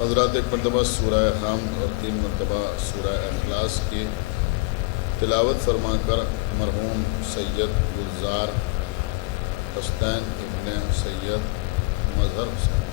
حضرات ایک مرتبہ سورہ حمد اور 3 مرتبہ سورہ اخلاص کی تلاوت فرما کر مرحوم سید گلزار حسین ابن سید مظہر حسین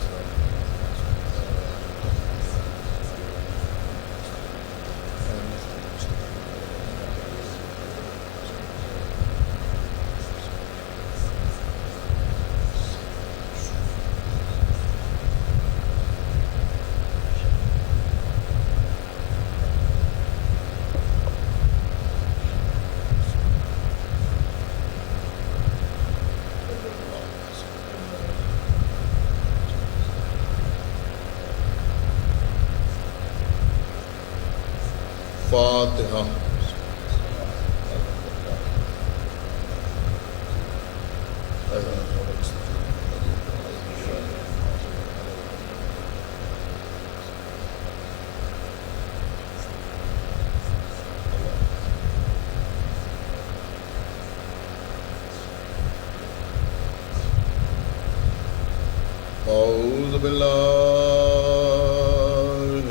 فاتحہ۔ اعوذ باللہ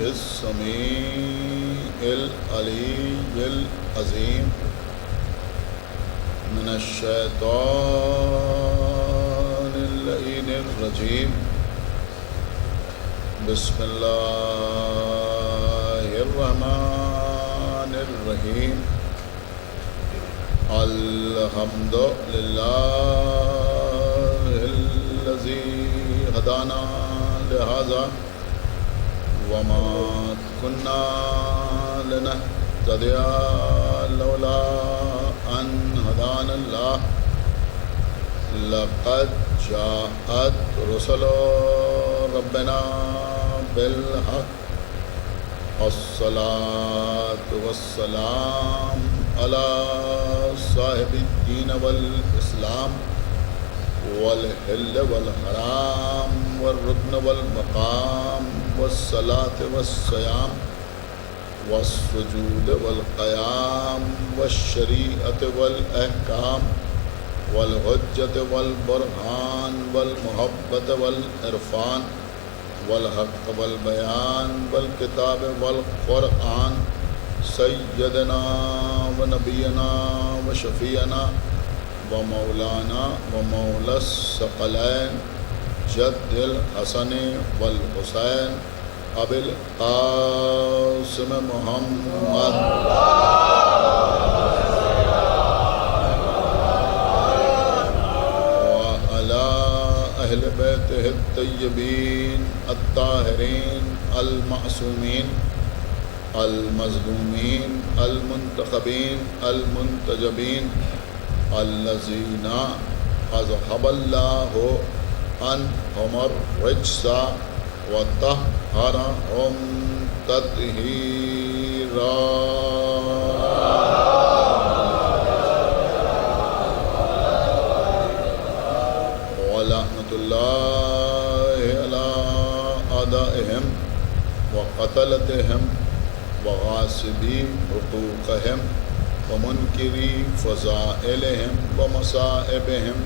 السمیع العلی العظیم من الشیطان اللعین الرجیم بسم اللہ الرحمن الرحیم الحمد للہ الذی ہدانا لہذا وما كنا لنهتدي لولا أن هدانا الله لقد جاءت رسل ربنا بالحق الصلاة والسلام على صاحب الدين والإسلام والحل والحرام والركن والمقام والصلاة والصيام والسجود والقيام والشريعة والأحكام والحجة والبرهان والمحبة والعرفان والحق والبيان والكتاب والقرآن سيدنا ونبينا وشفيعنا ومولانا ومولى الثقلين جد الحسن والحسين ابی القاسم محمد وعلى اہل بیتہ الطیبین الطاہرین المعصومین المظلومین المنتخبین المنتجبین الذین اذهب اللہ عنہم الرجس وطهرهم تطهيرا ولعنة الله على أعدائهم وقتلتهم وغاصبي حقوقهم ومنكري فضائلهم ومصائبهم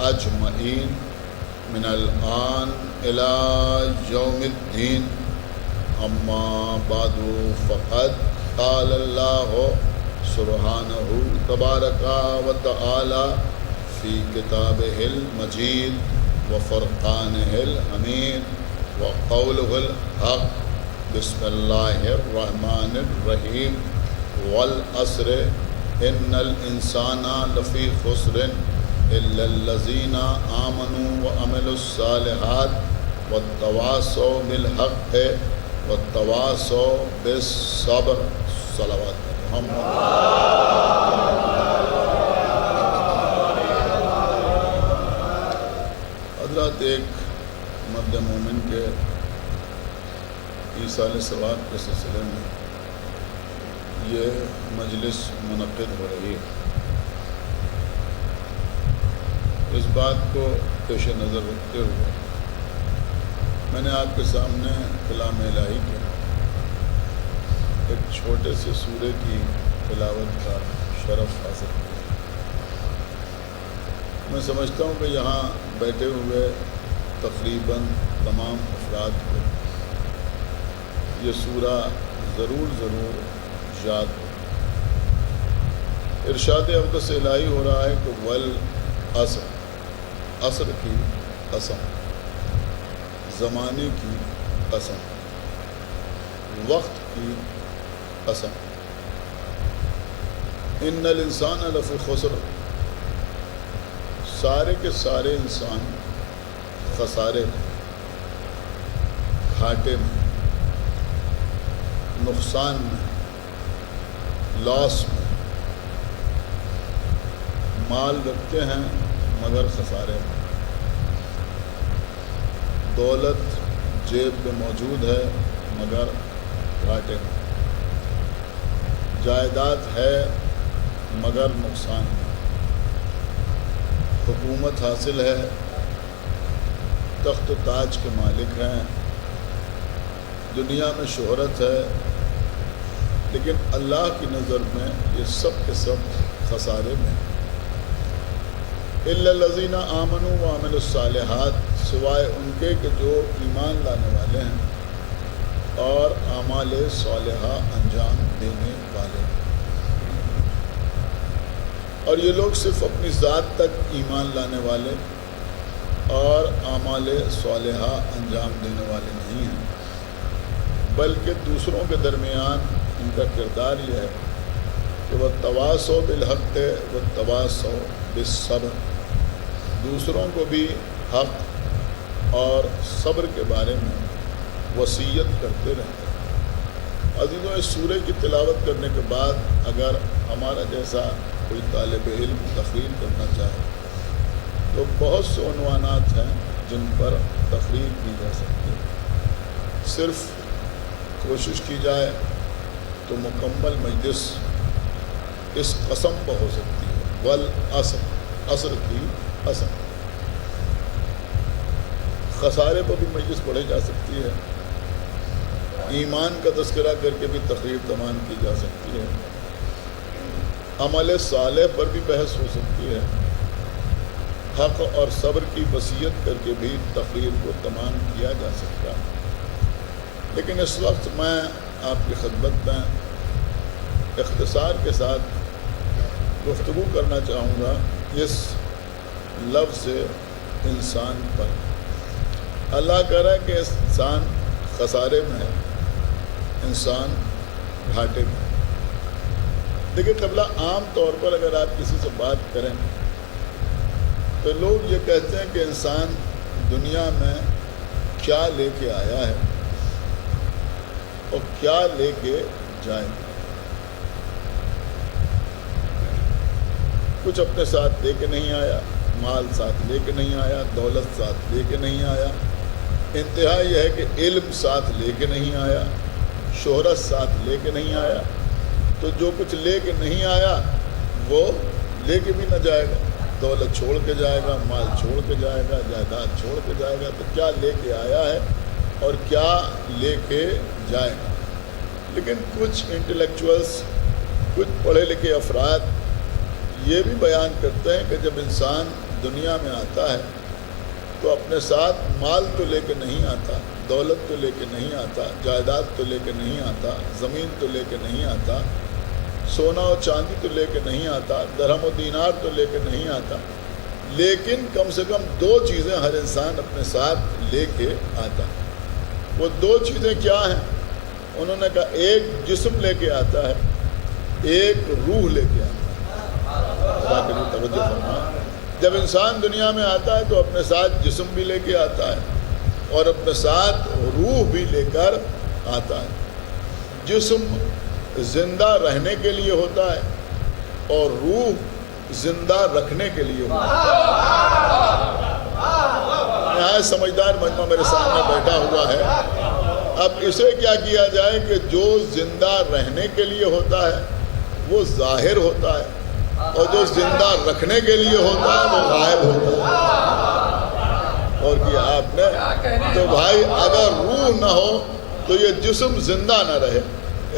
أجمعين من الآن إلى يوم الدين أما بعد فقد قال الله سبحانه تبارك وتعالى في كتابه المجيد وفرقانه الحميد وقوله الحق بسم الله الرحمن الرحيم والعصر إن الإنسان لفي خسر إلا الذين آمنوا وعملوا الصالحات والتواصوا بالحق والتواصوا بالصبر صلوات محمد۔ حضرات ایک مرد مومن کے ایصال ثواب کے سلسلے میں یہ مجلس منعقد ہو رہی ہے۔ اس بات کو پیش نظر رکھتے ہوئے میں نے آپ کے سامنے کلام الہی کے ایک چھوٹے سے سورے کی تلاوت کا شرف حاصل کیا۔ میں سمجھتا ہوں کہ یہاں بیٹھے ہوئے تقریباً تمام افراد کو یہ سورہ ضرور یاد ہو۔ ارشاد اقدس الہی ہو رہا ہے کہ والعصر، عصر کی قسم، زمانے کی قسم، وقت کی قسم، ان الانسان لفی خسر، سارے کے سارے انسان خسارے میں، گھاٹے میں، نقصان میں، لاس میں، مال رکھتے ہیں مگر خسارے میں، دولت جیب میں موجود ہے مگر گھاٹے میں، جائیداد ہے مگر نقصان میں، حکومت حاصل ہے، تخت و تاج کے مالک ہیں، دنیا میں شہرت ہے، لیکن اللہ کی نظر میں یہ سب کے سب خسارے میں، الا الذین آمنوا وعملوا الصالحات، سوائے ان کے کہ جو ایمان لانے والے ہیں اور اعمال صالحہ انجام دینے والے ہیں۔ اور یہ لوگ صرف اپنی ذات تک ایمان لانے والے اور اعمال صالحہ انجام دینے والے نہیں ہیں، بلکہ دوسروں کے درمیان ان کا کردار یہ ہے کہ وہ تواصوا بالحق و تواصوا بالصبر، دوسروں کو بھی حق اور صبر کے بارے میں وصیت کرتے رہتے ہیں۔ عزیزوں، اس سورہ کی تلاوت کرنے کے بعد اگر ہمارا جیسا کوئی طالب علم تقریر کرنا چاہے تو بہت سے عنوانات ہیں جن پر تقریر کی جا سکتی ہے۔ صرف کوشش کی جائے تو مکمل مجلس اس قسم پر ہو سکتی ہے، والعصر، عصر کی قسم۔ خسارے پر بھی مجلس پڑھی جا سکتی ہے، ایمان کا تذکرہ کر کے بھی تقریر تمام کی جا سکتی ہے، عمل صالح پر بھی بحث ہو سکتی ہے، حق اور صبر کی وصیت کر کے بھی تقریر کو تمام کیا جا سکتا ہے۔ لیکن اس وقت میں آپ کی خدمت میں اختصار کے ساتھ گفتگو کرنا چاہوں گا اس لفظ انسان پر۔ اللہ کہہ رہا ہے کہ انسان خسارے میں ہے، انسان گھاٹے میں۔ دیکھیں قبلہ عام طور پر اگر آپ کسی سے بات کریں تو لوگ یہ کہتے ہیں کہ انسان دنیا میں کیا لے کے آیا ہے اور کیا لے کے جائے گا۔ کچھ اپنے ساتھ لے کے نہیں آیا، مال ساتھ لے کے نہیں آیا، دولت ساتھ لے کے نہیں آیا، انتہا یہ ہے کہ علم ساتھ لے کے نہیں آیا، شہرت ساتھ لے کے نہیں آیا۔ تو جو کچھ لے کے نہیں آیا وہ لے کے بھی نہ جائے گا، دولت چھوڑ کے جائے گا، مال چھوڑ کے جائے گا، جائیداد چھوڑ کے جائے گا، تو کیا لے کے آیا ہے اور کیا لے کے جائے گا۔ لیکن کچھ انٹلیکچوئلس، کچھ پڑھے لکھے افراد یہ بھی بیان کرتے ہیں کہ جب انسان دنیا میں آتا ہے تو اپنے ساتھ مال تو لے کے نہیں آتا، دولت تو لے کے نہیں آتا، جائیداد تو لے کے نہیں آتا، زمین تو لے کے نہیں آتا، سونا اور چاندی تو لے کے نہیں آتا، درہم و دینار تو لے کے نہیں آتا، لیکن کم سے کم دو چیزیں ہر انسان اپنے ساتھ لے کے آتا۔ وہ دو چیزیں کیا ہیں؟ انہوں نے کہا ایک جسم لے کے آتا ہے، ایک روح لے کے آتا ہے۔ خدا کے لیے توجہ فرمائیں، جب انسان دنیا میں آتا ہے تو اپنے ساتھ جسم بھی لے کے آتا ہے اور اپنے ساتھ روح بھی لے کر آتا ہے۔ جسم زندہ رہنے کے لیے ہوتا ہے اور روح زندہ رکھنے کے لیے ہوتا ہے۔ یہاں سمجھدار مجمع میرے سامنے بیٹھا ہوا ہے، اب اسے کیا کیا جائے کہ جو زندہ رہنے کے لیے ہوتا ہے وہ ظاہر ہوتا ہے اور جو زندہ رکھنے کے لیے ہوتا ہے وہ غائب ہوتا ہے۔ اور کیا آپ نے تو بھائی اگر روح نہ ہو تو یہ جسم زندہ نہ رہے،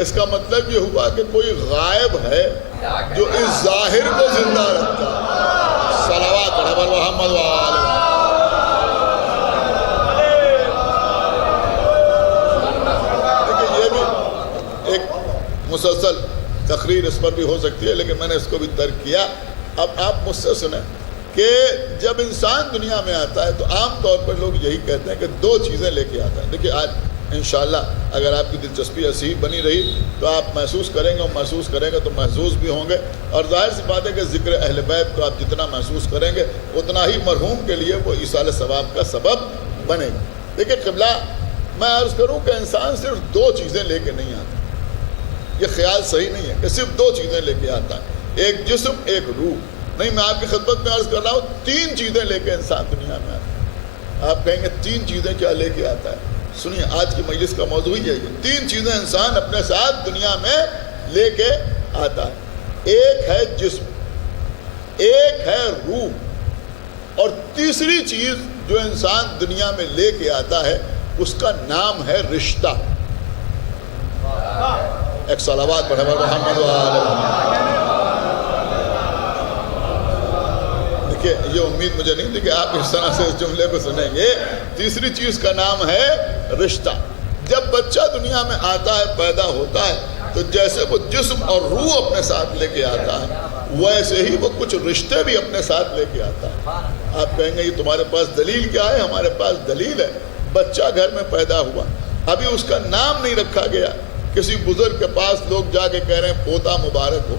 اس کا مطلب یہ ہوا کہ کوئی غائب ہے جو اس ظاہر کو زندہ رکھتا ہے۔ صلوات علی محمد و آلہ۔ دیکھیں یہ مسلسل تقریر اس پر بھی ہو سکتی ہے، لیکن میں نے اس کو بھی ترک کیا۔ اب آپ مجھ سے سنیں کہ جب انسان دنیا میں آتا ہے تو عام طور پر لوگ یہی کہتے ہیں کہ 2 چیزیں لے کے آتا ہے۔ دیکھیے آج انشاءاللہ اگر آپ کی دلچسپی ایسی بنی رہی تو آپ محسوس کریں گے، اور محسوس کریں گے تو محظوظ بھی ہوں گے، اور ظاہر سی بات ہے کہ ذکر اہل بیت کو آپ جتنا محسوس کریں گے اتنا ہی مرحوم کے لیے وہ ایصال ثواب کا سبب بنے گا۔ دیکھیے قبلہ، میں عرض کروں کہ انسان صرف 2 چیزیں لے کے نہیں آتا، یہ خیال صحیح نہیں ہے کہ صرف 2 چیزیں لے کے آتا ہے، ایک جسم ایک روح نہیں۔ میں آپ کی خدمت میں عرض کر رہا ہوں 3 چیزیں لے کے انسان دنیا میں آتا ہے۔ آپ کہیں گے 3 چیزیں کیا لے کے آتا ہے؟ سنیے، آج کی مجلس کا موضوع ہی یہی ہے، 3 چیزیں انسان اپنے ساتھ دنیا میں لے کے آتا ہے۔ ایک ہے جسم، ایک ہے روح، اور تیسری چیز جو انسان دنیا میں لے کے آتا ہے اس کا نام ہے رشتہ۔ ایک صلوات پڑھے محمد دیکھیے، یہ امید مجھے نہیں تھی کہ آپ اس طرح سے اس جملے کو سنیں گے۔ تیسری چیز کا نام ہے رشتہ۔ جب بچہ دنیا میں آتا ہے، پیدا ہوتا ہے، تو جیسے وہ جسم اور روح اپنے ساتھ لے کے آتا ہے ویسے ہی وہ کچھ رشتے بھی اپنے ساتھ لے کے آتا ہے۔ آپ کہیں گے یہ تمہارے پاس دلیل کیا ہے؟ ہمارے پاس دلیل ہے۔ بچہ گھر میں پیدا ہوا، ابھی اس کا نام نہیں رکھا گیا، کسی بزرگ کے پاس لوگ جا کے کہہ رہے ہیں پوتا مبارک ہو،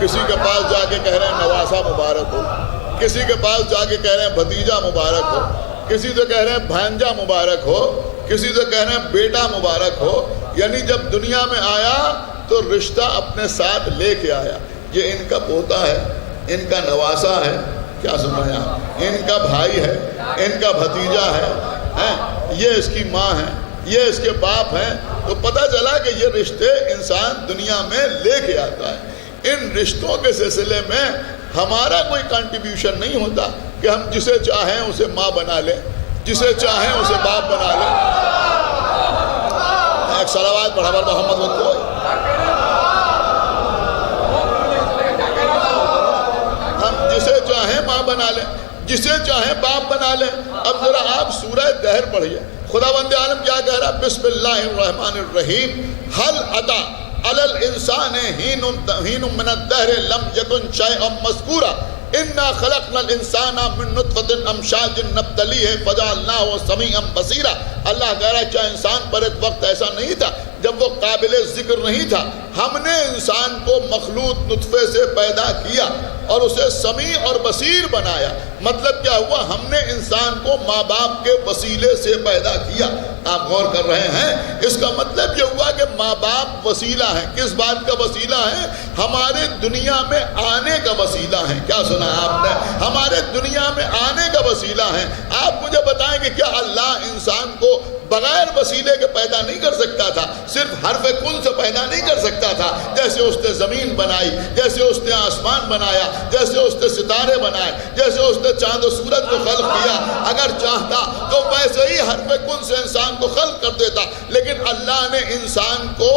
کسی کے پاس جا کے کہہ رہے ہیں نواسا مبارک ہو، کسی کے پاس جا کے کہہ رہے ہیں بھتیجا مبارک ہو، کسی سے کہہ رہے ہیں بھانجا مبارک ہو، کسی سے کہہ رہے ہیں بیٹا مبارک ہو۔ یعنی جب دنیا میں آیا تو رشتہ اپنے ساتھ لے کے آیا، یہ ان کا پوتا ہے، ان کا نواسا ہے، کیا سنایا، ان کا بھائی ہے، ان کا بھتیجا ہے، یہ اس کی ماں ہے، یہ اس کے باپ ہیں۔ تو پتہ چلا کہ یہ رشتے انسان دنیا میں لے کے آتا ہے۔ ان رشتوں کے سلسلے میں ہمارا کوئی کنٹریبیوشن نہیں ہوتا کہ ہم جسے چاہیں اسے ماں بنا لیں، جسے چاہیں اسے باپ بنا لیں۔ ایک صلوات پڑھا محمد کو۔ ہم جسے چاہیں ماں بنا لیں، جسے چاہیں باپ بنا لیں۔ اب ذرا آپ سورہ دہر پڑھیے، خداوند عالم کیا کہہ رہا ہے؟ بسم اللہ الرحمن الرحیم، حل اتا علی الانسان حین من الدہر لم یکن شیئا مذکورا انا خلقنا الانسان من نطفۃ امشاج نبتلیہ فجعلناہ سمیعا بصیرا۔ اللہ کہہ رہا ہے کیا انسان پر ایک وقت ایسا نہیں تھا جب وہ قابل ذکر نہیں تھا؟ ہم نے انسان کو مخلوط نطفے سے پیدا کیا اور اسے سمیع اور بصیر بنایا۔ مطلب کیا ہوا؟ ہم نے انسان کو ماں باپ کے وسیلے سے پیدا کیا۔ آپ غور کر رہے ہیں؟ اس کا مطلب یہ ہوا کہ ماں باپ وسیلہ ہیں۔ کس بات کا وسیلہ ہے؟ ہمارے دنیا میں آنے کا وسیلہ ہیں۔ کیا سنا آپ نے؟ ہمارے دنیا میں آنے کا وسیلہ ہیں۔ آپ مجھے بتائیں کہ کیا اللہ انسان کو بغیر وسیلے کے پیدا نہیں کر سکتا تھا؟ صرف حرف کن سے پیدا نہیں کر سکتا تھا؟ جیسے اس نے زمین بنائی، جیسے اس نے آسمان بنایا، جیسے اس نے ستارے بنائے، جیسے اس نے چاند و سورج کو خلق کیا، اگر چاہتا تو ویسے ہی حرف کن سے انسان کو خلق کر دیتا۔ لیکن اللہ نے انسان کو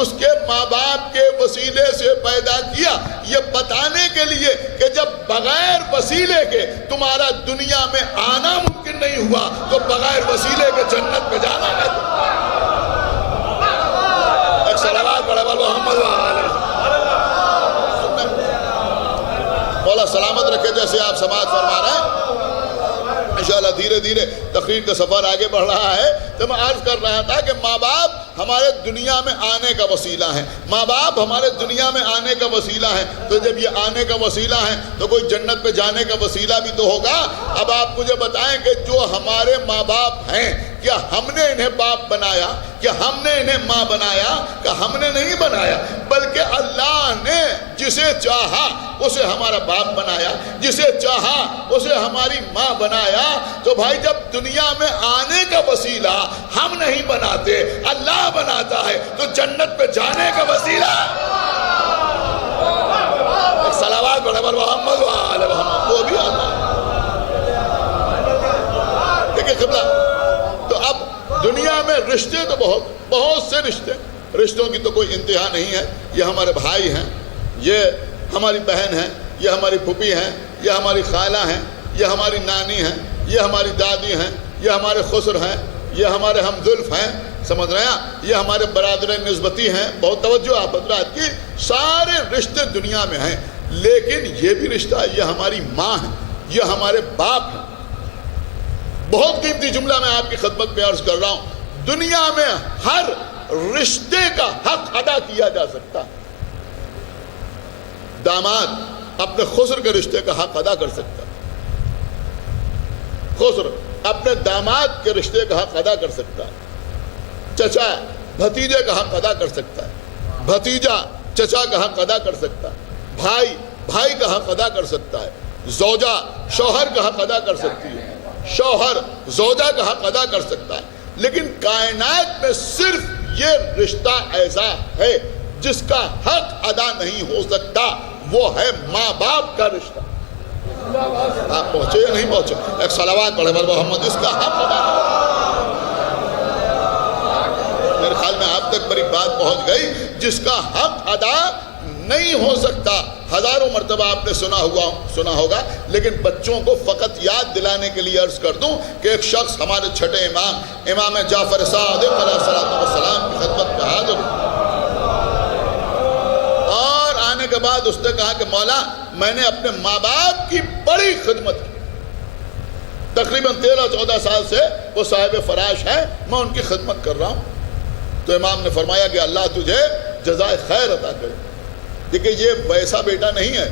اس کے ماں باپ کے وسیلے سے پیدا کیا، یہ بتانے کے لیے کہ جب بغیر وسیلے کے تمہارا دنیا میں آنا ممکن نہیں ہوا تو بغیر وسیلے کے جنت میں جانا ہے۔ ایک صلوات پڑھے محمد مولا سلامت رکھے۔ جیسے آپ سماعت فرما رہے ہیں، انشاءاللہ دھیرے دھیرے تقریر کا سفر آگے بڑھ رہا ہے، تو میں عرض کر رہا تھا کہ ماں باپ ہمارے دنیا میں آنے کا وسیلہ ہیں۔ ماں باپ ہمارے دنیا میں آنے کا وسیلہ ہیں، تو جب یہ آنے کا وسیلہ ہیں تو کوئی جنت پہ جانے کا وسیلہ بھی تو ہوگا۔ اب آپ مجھے بتائیں کہ جو ہمارے ماں باپ ہیں، کیا ہم نے انہیں باپ بنایا؟ کیا ہم نے انہیں ماں بنایا؟ کہ ہم نے نہیں بنایا، بلکہ اللہ نے جسے چاہا اسے ہمارا باپ بنایا، جسے چاہا اسے ہماری ماں بنایا۔ تو بھائی جب دنیا میں آنے کا وسیلہ ہم نہیں بناتے، اللہ بناتا ہے، تو جنت پہ جانے کا وسیلہ ایک صلوات پڑھے محمد وآل محمد، وہ بھی اللہ۔ دیکھیں قبلہ، تو اب دنیا میں رشتے تو بہت سے رشتوں کی تو کوئی انتہا نہیں ہے۔ یہ ہمارے بھائی ہیں، یہ ہماری بہن ہیں، یہ ہماری پھوپھی ہیں، یہ ہماری خالہ ہیں، یہ ہماری نانی ہیں، یہ ہماری دادی ہیں، یہ ہمارے خسر ہیں، یہ ہمارے ہم زلف ہیں، سمجھ رہے ہیں، یہ ہمارے برادر نسبتی ہیں، بہت توجہ آپ حضرات کی، سارے رشتے دنیا میں ہیں، لیکن یہ بھی رشتہ، یہ ہماری ماں ہے، یہ ہمارے باپ ہیں۔ بہت قیمتی جملہ میں آپ کی خدمت میں عرض کر رہا ہوں، دنیا میں ہر رشتے کا حق ادا کیا جا سکتا ہے۔ داماد اپنے خسر کے رشتے کا حق ادا کر سکتا ہے، خسر اپنے داماد کے رشتے کا حق ادا کر سکتا ہے، چچا بھتیجے کا حق ادا کر سکتا ہے، بھتیجا چچا کا حق ادا کر سکتا ہے، بھائی بھائی کا حق ادا کر سکتا ہے، زوجہ شوہر کا حق ادا کر سکتی ہے، شوہر زوجہ کا حق ادا کر سکتا ہے، لیکن کائنات میں صرف یہ رشتہ ایسا ہے جس کا حق ادا نہیں ہو سکتا، وہ ہے ماں باپ کا رشتہ۔ آپ پہنچے یا نہیں پہنچے؟ ایک صلوات پڑھے بر محمد، اس کا حق ادا میرے خیال میں آپ تک میری بات پہنچ گئی، جس کا حق ادا نہیں ہو سکتا۔ ہزاروں مرتبہ آپ نے سنا ہوگا، لیکن بچوں کو فقط یاد دلانے کے لیے عرض کر دوں کہ ایک شخص ہمارے چھٹے امام جعفر صادق علیہ السلام کی خدمت میں حاضر اور آنے کے بعد اس نے کہا کہ مولا میں نے اپنے ماں باپ کی بڑی خدمت کی، تقریباً 13-14 سال سے وہ صاحب فراش ہے، میں ان کی خدمت کر رہا ہوں۔ تو امام نے فرمایا کہ اللہ تجھے جزائے خیر عطا کرے۔ دیکھیں یہ ویسا بیٹا نہیں ہے،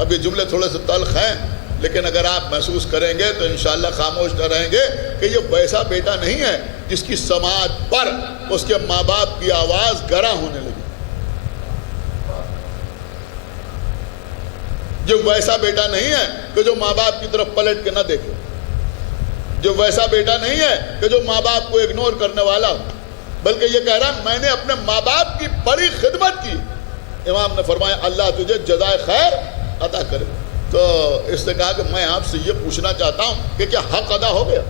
اب یہ جملے تھوڑے سے تلخ ہیں، لیکن اگر آپ محسوس کریں گے تو انشاءاللہ خاموش نہ رہیں گے کہ یہ ویسا بیٹا نہیں ہے جس کی سماعت پر اس کے ماں باپ کی آواز گرا ہونے لگی۔ جو ویسا بیٹا نہیں ہے کہ جو ماں باپ کی طرف پلٹ کے نہ دیکھے، جو ویسا بیٹا نہیں ہے کہ جو ماں باپ کو اگنور کرنے والا ہو، بلکہ یہ کہہ رہا میں نے اپنے ماں باپ کی بڑی خدمت کی۔ امام نے فرمایا اللہ تجھے جزائے خیر عطا کرے۔ تو اس نے کہا کہ میں آپ سے یہ پوچھنا چاہتا ہوں کہ کیا حق ادا ہو گیا؟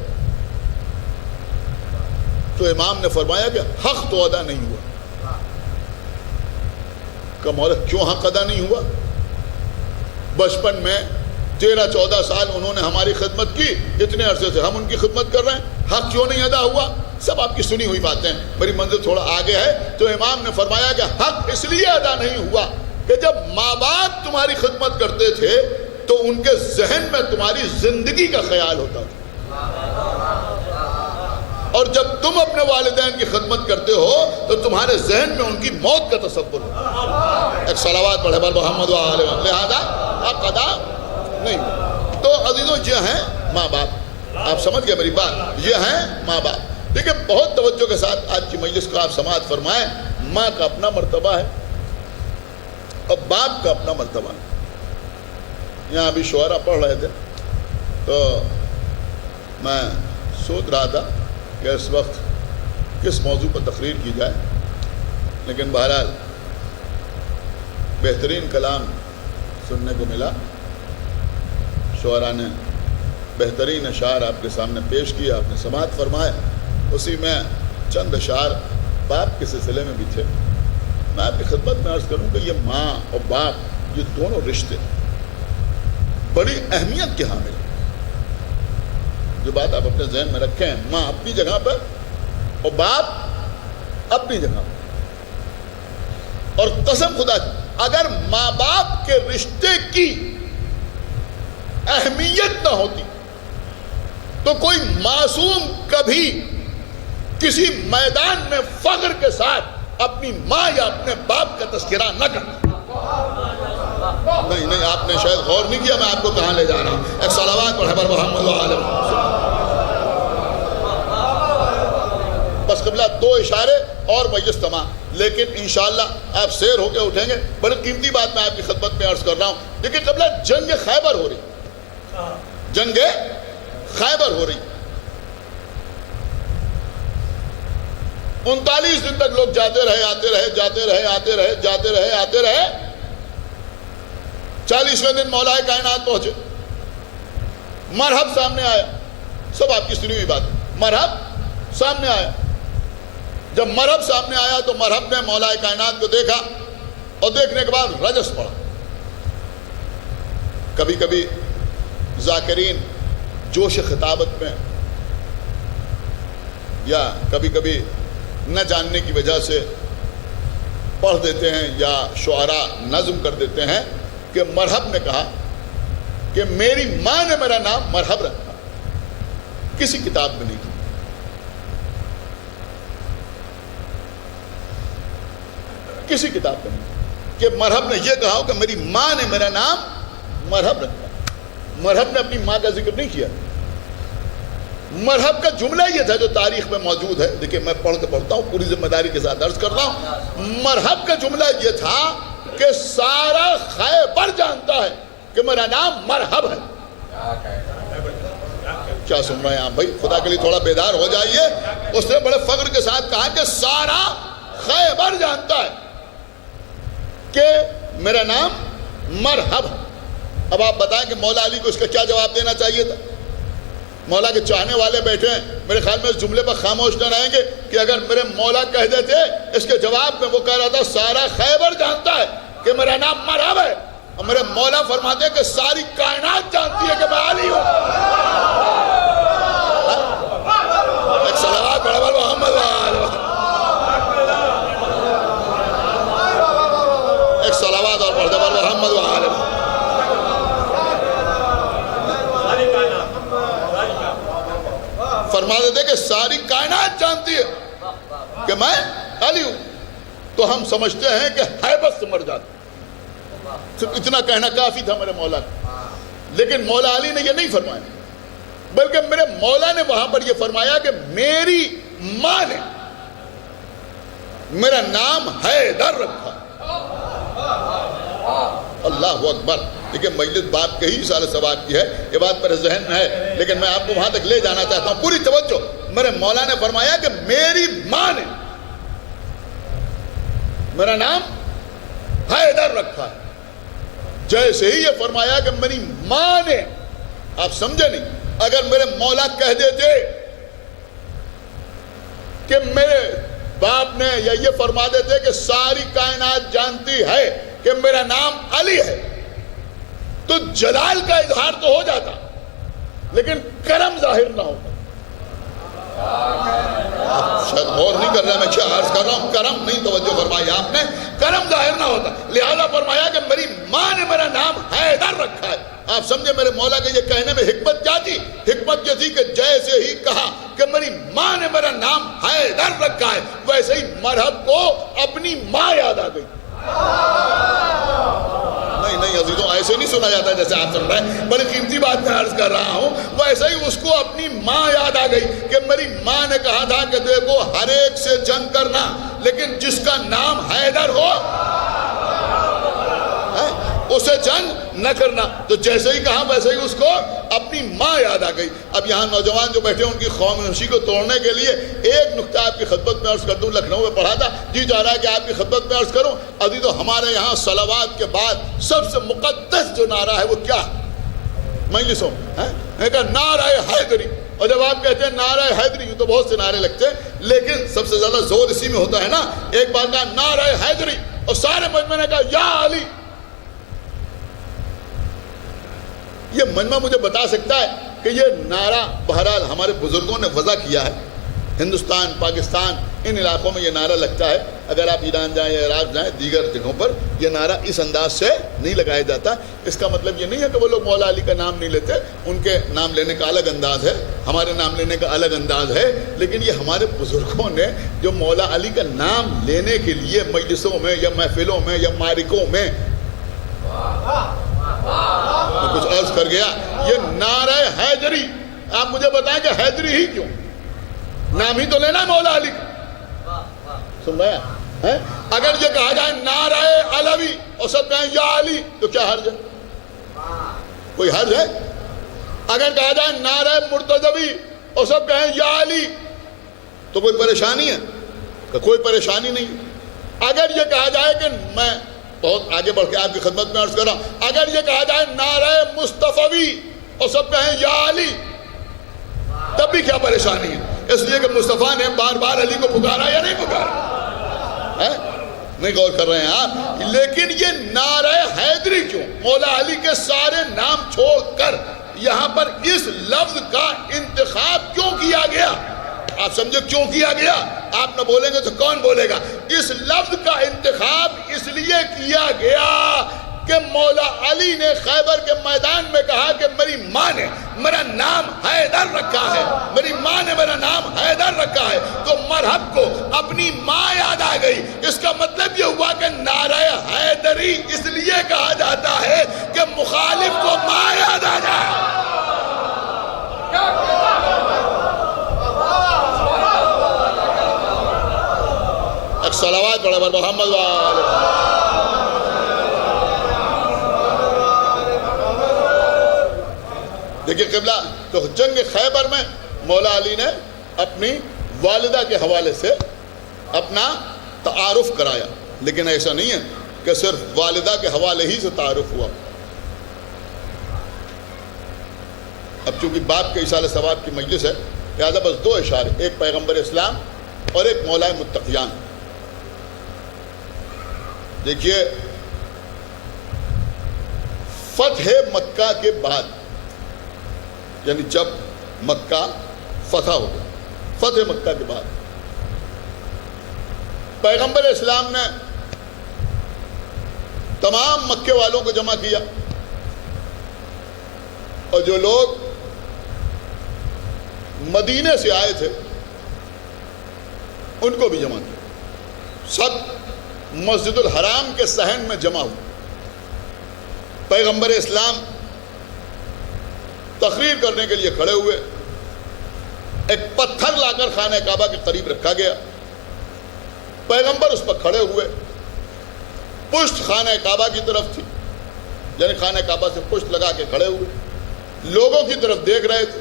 تو امام نے فرمایا کہ حق تو ادا نہیں ہوا۔ کہ مولا کیوں حق ادا نہیں ہوا؟ بچپن میں 13-14 سال انہوں نے ہماری خدمت کی، اتنے عرصے سے ہم ان کی خدمت کر رہے ہیں، حق کیوں نہیں ادا ہوا؟ سب آپ کی سنی ہوئی باتیں، میری منزل تھوڑا آگے ہے۔ تو امام نے فرمایا کہ حق اس لیے ادا نہیں ہوا کہ جب ماں باپ تمہاری خدمت کرتے تھے تو ان کے ذہن میں تمہاری زندگی کا خیال ہوتا تھا، اور جب تم اپنے والدین کی خدمت کرتے ہو تو تمہارے ذہن میں ان کی موت کا تصور ہوتا ہے۔ ایک صلوات پڑھے بر محمد و آلہ وسلم، لہذا حق ادا نہیں۔ تو عزیزوں یہ ہیں ماں باپ، آپ سمجھ گئے میری بات، یہ ہیں ماں باپ۔ دیکھیں بہت توجہ کے ساتھ آج کی مجلس کو آپ سماعت فرمائیں، ماں کا اپنا مرتبہ ہے اور باپ کا اپنا مرتبہ ہے۔ یہاں ابھی شعراء پڑھ رہے تھے تو میں سوچ رہا تھا کہ اس وقت کس موضوع پر تقریر کی جائے، لیکن بہرحال بہترین کلام سننے کو ملا، شعراء نے بہترین اشعار آپ کے سامنے پیش کیا، آپ نے سماعت فرمائے۔ اسی میں چند اشعار باپ کے سلسلے میں بھی تھے۔ میں آپ کی خدمت میں عرض کروں کہ یہ ماں اور باپ، یہ دونوں رشتے بڑی اہمیت کے حامل ہیں۔ جو بات آپ اپنے ذہن میں رکھیں، ماں اپنی جگہ پر اور باپ اپنی جگہ پر، اور قسم خدا کی اگر ماں باپ کے رشتے کی اہمیت نہ ہوتی تو کوئی معصوم کبھی کسی میدان میں فخر کے ساتھ اپنی ماں یا اپنے باپ کا تذکرہ نہ کرتا۔ نہیں آپ نے شاید غور نہیں کیا میں آپ کو کہاں لے جا رہا ہوں۔ ایک صلوات پڑھے بر محمد و آلہ بس قبلہ، 2 اشارے اور مجلس تمام، لیکن انشاءاللہ آپ سیر ہو کے اٹھیں گے۔ بڑی قیمتی بات میں آپ کی خدمت میں عرض کر رہا ہوں۔ دیکھیں قبلہ جنگ خیبر ہو رہی، جنگ خیبر ہو رہی، 39 دن تک لوگ جاتے رہے آتے رہے، جاتے رہے آتے رہے، جاتے رہے آتے رہے۔ 40ویں دن مولا کائنات پہنچے، مرحب سامنے آیا، سب آپ کی سنی ہوئی بات، مرحب سامنے آیا۔ جب مرحب سامنے آیا تو مرحب نے مولا کائنات کو دیکھا اور دیکھنے کے بعد رجس پڑا۔ کبھی کبھی ذاکرین جوش خطابت میں یا کبھی کبھی نہ جاننے کی وجہ سے پڑھ دیتے ہیں یا شعراء نظم کر دیتے ہیں کہ مرحب نے کہا کہ میری ماں نے میرا نام مرحب رکھا. کسی کتاب میں نہیں. کسی کتاب میں نہیں کہ مرحب نے یہ کہا ہو کہ میری ماں نے میرا نام مرحب رکھا. مرحب نے اپنی ماں کا ذکر نہیں کیا. مرحب کا جملہ یہ تھا جو تاریخ میں موجود ہے. دیکھیں میں پڑھتا ہوں, پوری ذمہ داری کے ساتھ عرض کرتا ہوں. مرحب کا جملہ یہ تھا کہ سارا خیبر جانتا ہے کہ میرا نام مرحب ہے. کیا سن رہے ہیں آپ بھائی؟ خدا کے لیے تھوڑا بیدار ہو جائیے. اس نے بڑے فخر کے ساتھ کہا کہ سارا خیبر جانتا ہے کہ میرا نام مرحب ہے. اب آپ بتائیں کہ مولا علی کو اس کا کیا جواب دینا چاہیے تھا؟ مولا کے چاہنے والے بیٹھے ہیں, میرے خیال میں اس جملے پر خاموش نہ رہیں گے کہ اگر میرے مولا کہہ دیتے اس کے جواب میں, وہ کہہ رہا تھا سارا خیبر جانتا ہے کہ میرا نام مرحب ہے, اور میرے مولا فرماتے ہیں کہ ساری کائنات جانتی ہے کہ میں علی ہوں. ایک صلوات پڑھو محمد ایک صلوات اور پڑھو محمد وآلہ. فرما دیتے کہ ساری کائنات جانتی ہے کہ میں علی ہوں. تو ہم سمجھتے ہیں کہ ہیبت سے مر جاتے. صرف اتنا کہنا کافی تھا میرے مولا کا. لیکن مولا علی نے یہ نہیں فرمایا, بلکہ میرے مولا نے وہاں پر یہ فرمایا کہ میری ماں نے میرا نام حیدر رکھا. اللہ اکبر. دیکھیں مجلس باپ کے ہی سال ثواب کی ہے, یہ بات میرے ذہن میں ہے, لیکن میں آپ کو وہاں تک لے جانا چاہتا ہوں. پوری توجہ. میرے مولا نے فرمایا کہ میری ماں نے میرا نام حیدر رکھا ہے. جیسے ہی یہ فرمایا کہ میری ماں نے, آپ سمجھے نہیں, اگر میرے مولا کہہ دیتے کہ میرے باپ نے, یا یہ فرما دیتے کہ ساری کائنات جانتی ہے کہ میرا نام علی ہے, تو جلال کا اظہار تو ہو جاتا, لیکن کرم ظاہر نہ ہوتا. شاید غور نہیں کر رہا, میں کیا عرض کر رہا ہوں. کرم نہیں توجہ فرمائی آپ نے, کرم ظاہر نہ ہوتا. لہذا فرمایا کہ میری ماں نے میرا نام حیدر رکھا ہے. آپ سمجھے میرے مولا کے یہ کہنے میں حکمت کیا تھی؟ حکمت یہ تھی کہ جیسے ہی کہا کہ میری ماں نے میرا نام حیدر رکھا ہے, ویسے ہی مرحب کو اپنی ماں یاد آ گئی. نہیں عزیزوں, ایسے نہیں سنا جاتا جیسے آپ سن رہے ہیں. بڑی قیمتی بات میں عرض کر رہا ہوں. ویسے ہی اس کو اپنی ماں یاد آ گئی کہ میری ماں نے کہا تھا کہ دیکھو ہر ایک سے جنگ کرنا, لیکن جس کا نام حیدر ہو اسے جنگ نہ کرنا. تو جیسے ہی کہا ویسے ہی اس کو اپنی ماں یاد آ گئی. اب یہاں نوجوان جو بیٹھے ان کی خاموشی کو توڑنے کے لیے ایک نقطہ آپ کی خدمت میں عرض کر دوں. لکھنؤ میں پڑھا تھا, جی چاہ رہا ہے کہ آپ کی خدمت میں عرض کروں. ابھی تو ہمارے یہاں صلوات کے بعد سب سے مقدس جو نعرہ ہے وہ کیا ہے؟ مجلسوں میں کہا نعرہ حیدری. اور جب آپ کہتے ہیں نعرہ حیدری تو بہت سے نعرے لگتے ہیں, لیکن سب سے زیادہ زور اسی میں ہوتا ہے نا. ایک بار کہا نعرہ حیدری اور سارے مجمع نے کہا یا علی. یہ مجمع مجھے بتا سکتا ہے کہ یہ نعرہ بہرحال ہمارے بزرگوں نے وضع کیا ہے. ہندوستان, پاکستان, ان علاقوں میں یہ نعرہ لگتا ہے. اگر آپ ایران جائیں یا عراق جائیں, دیگر جگہوں پر یہ نعرہ اس انداز سے نہیں لگایا جاتا. اس کا مطلب یہ نہیں ہے کہ وہ لوگ مولا علی کا نام نہیں لیتے. ان کے نام لینے کا الگ انداز ہے, ہمارے نام لینے کا الگ انداز ہے. لیکن یہ ہمارے بزرگوں نے جو مولا علی کا نام لینے کے لیے مجلسوں میں یا محفلوں میں یا معرکوں میں, میں کچھ عرض کر گیا, یہ نعرہ حیدری. آپ مجھے بتائیں کہ حیدری ہی کیوں؟ نام ہی تو لینا مولا علی کا. سن رہے ہیں؟ اگر یہ کہا جائے نعرہ علوی اور سب کہیں یا علی تو کیا حرج ہے؟ کوئی حرج ہے؟ اگر کہا جائے نعرہ مرتضوی اور سب کہیں یا علی تو کوئی پریشانی ہے؟ کہ کوئی پریشانی نہیں. اگر یہ کہا جائے کہ میں بہت آگے بڑھ کے آپ کی خدمت میں عرض کر رہا ہوں, اگر یہ کہا جائے نعرہ مصطفی اور سب کہیں یا علی تب بھی کیا پریشانی ہے؟ اس لیے کہ مصطفیٰ نے بار بار علی کو پکارا یا نہیں پکارا؟ نہیں غور کر رہے ہیں آپ. لیکن یہ نعرہ حیدری کیوں؟ مولا علی کے سارے نام چھوڑ کر یہاں پر اس لفظ کا انتخاب کیوں کیا گیا؟ آپ سمجھے کیوں کیا گیا؟ آپ نہ بولیں گے تو کون بولے گا؟ اس لفظ کا انتخاب اس لیے کیا گیا کہ مولا علی نے خیبر کے میدان میں کہا کہ میری ماں نے میرا نام حیدر رکھا ہے، میری ماں نے میرا نام حیدر رکھا ہے، تو مرحب کو اپنی ماں یاد آ گئی۔ اس کا مطلب یہ ہوا کہ نعرہ حیدری اس لیے کہا جاتا ہے کہ مخالف کو ماں یاد آ جائے۔ ایک صلوات پڑھے بر محمد وآلہ۔ دیکھیں قبلہ، تو جنگ خیبر میں مولا علی نے اپنی والدہ کے حوالے سے اپنا تعارف کرایا، لیکن ایسا نہیں ہے کہ صرف والدہ کے حوالے ہی سے تعارف ہوا۔ اب چونکہ باپ کے ایصال ثواب کی مجلس ہے، لہذا بس دو اشارے، ایک پیغمبر اسلام اور ایک مولائے متقیان۔ دیکھیے، فتح مکہ کے بعد، یعنی جب مکہ فتح ہو گیا، فتح مکہ کے بعد پیغمبر اسلام نے تمام مکے والوں کو جمع کیا، اور جو لوگ مدینے سے آئے تھے ان کو بھی جمع کیا، سب مسجد الحرام کے صحن میں جمع ہوئے۔ پیغمبر اسلام تقریر کرنے کے لیے کھڑے ہوئے، ایک پتھر لا کر خانہ کعبہ کے قریب رکھا گیا، پیغمبر اس پر کھڑے ہوئے، پشت خانہ کعبہ کی طرف تھی، یعنی خانہ کعبہ سے پشت لگا کے کھڑے ہوئے، لوگوں کی طرف دیکھ رہے تھے۔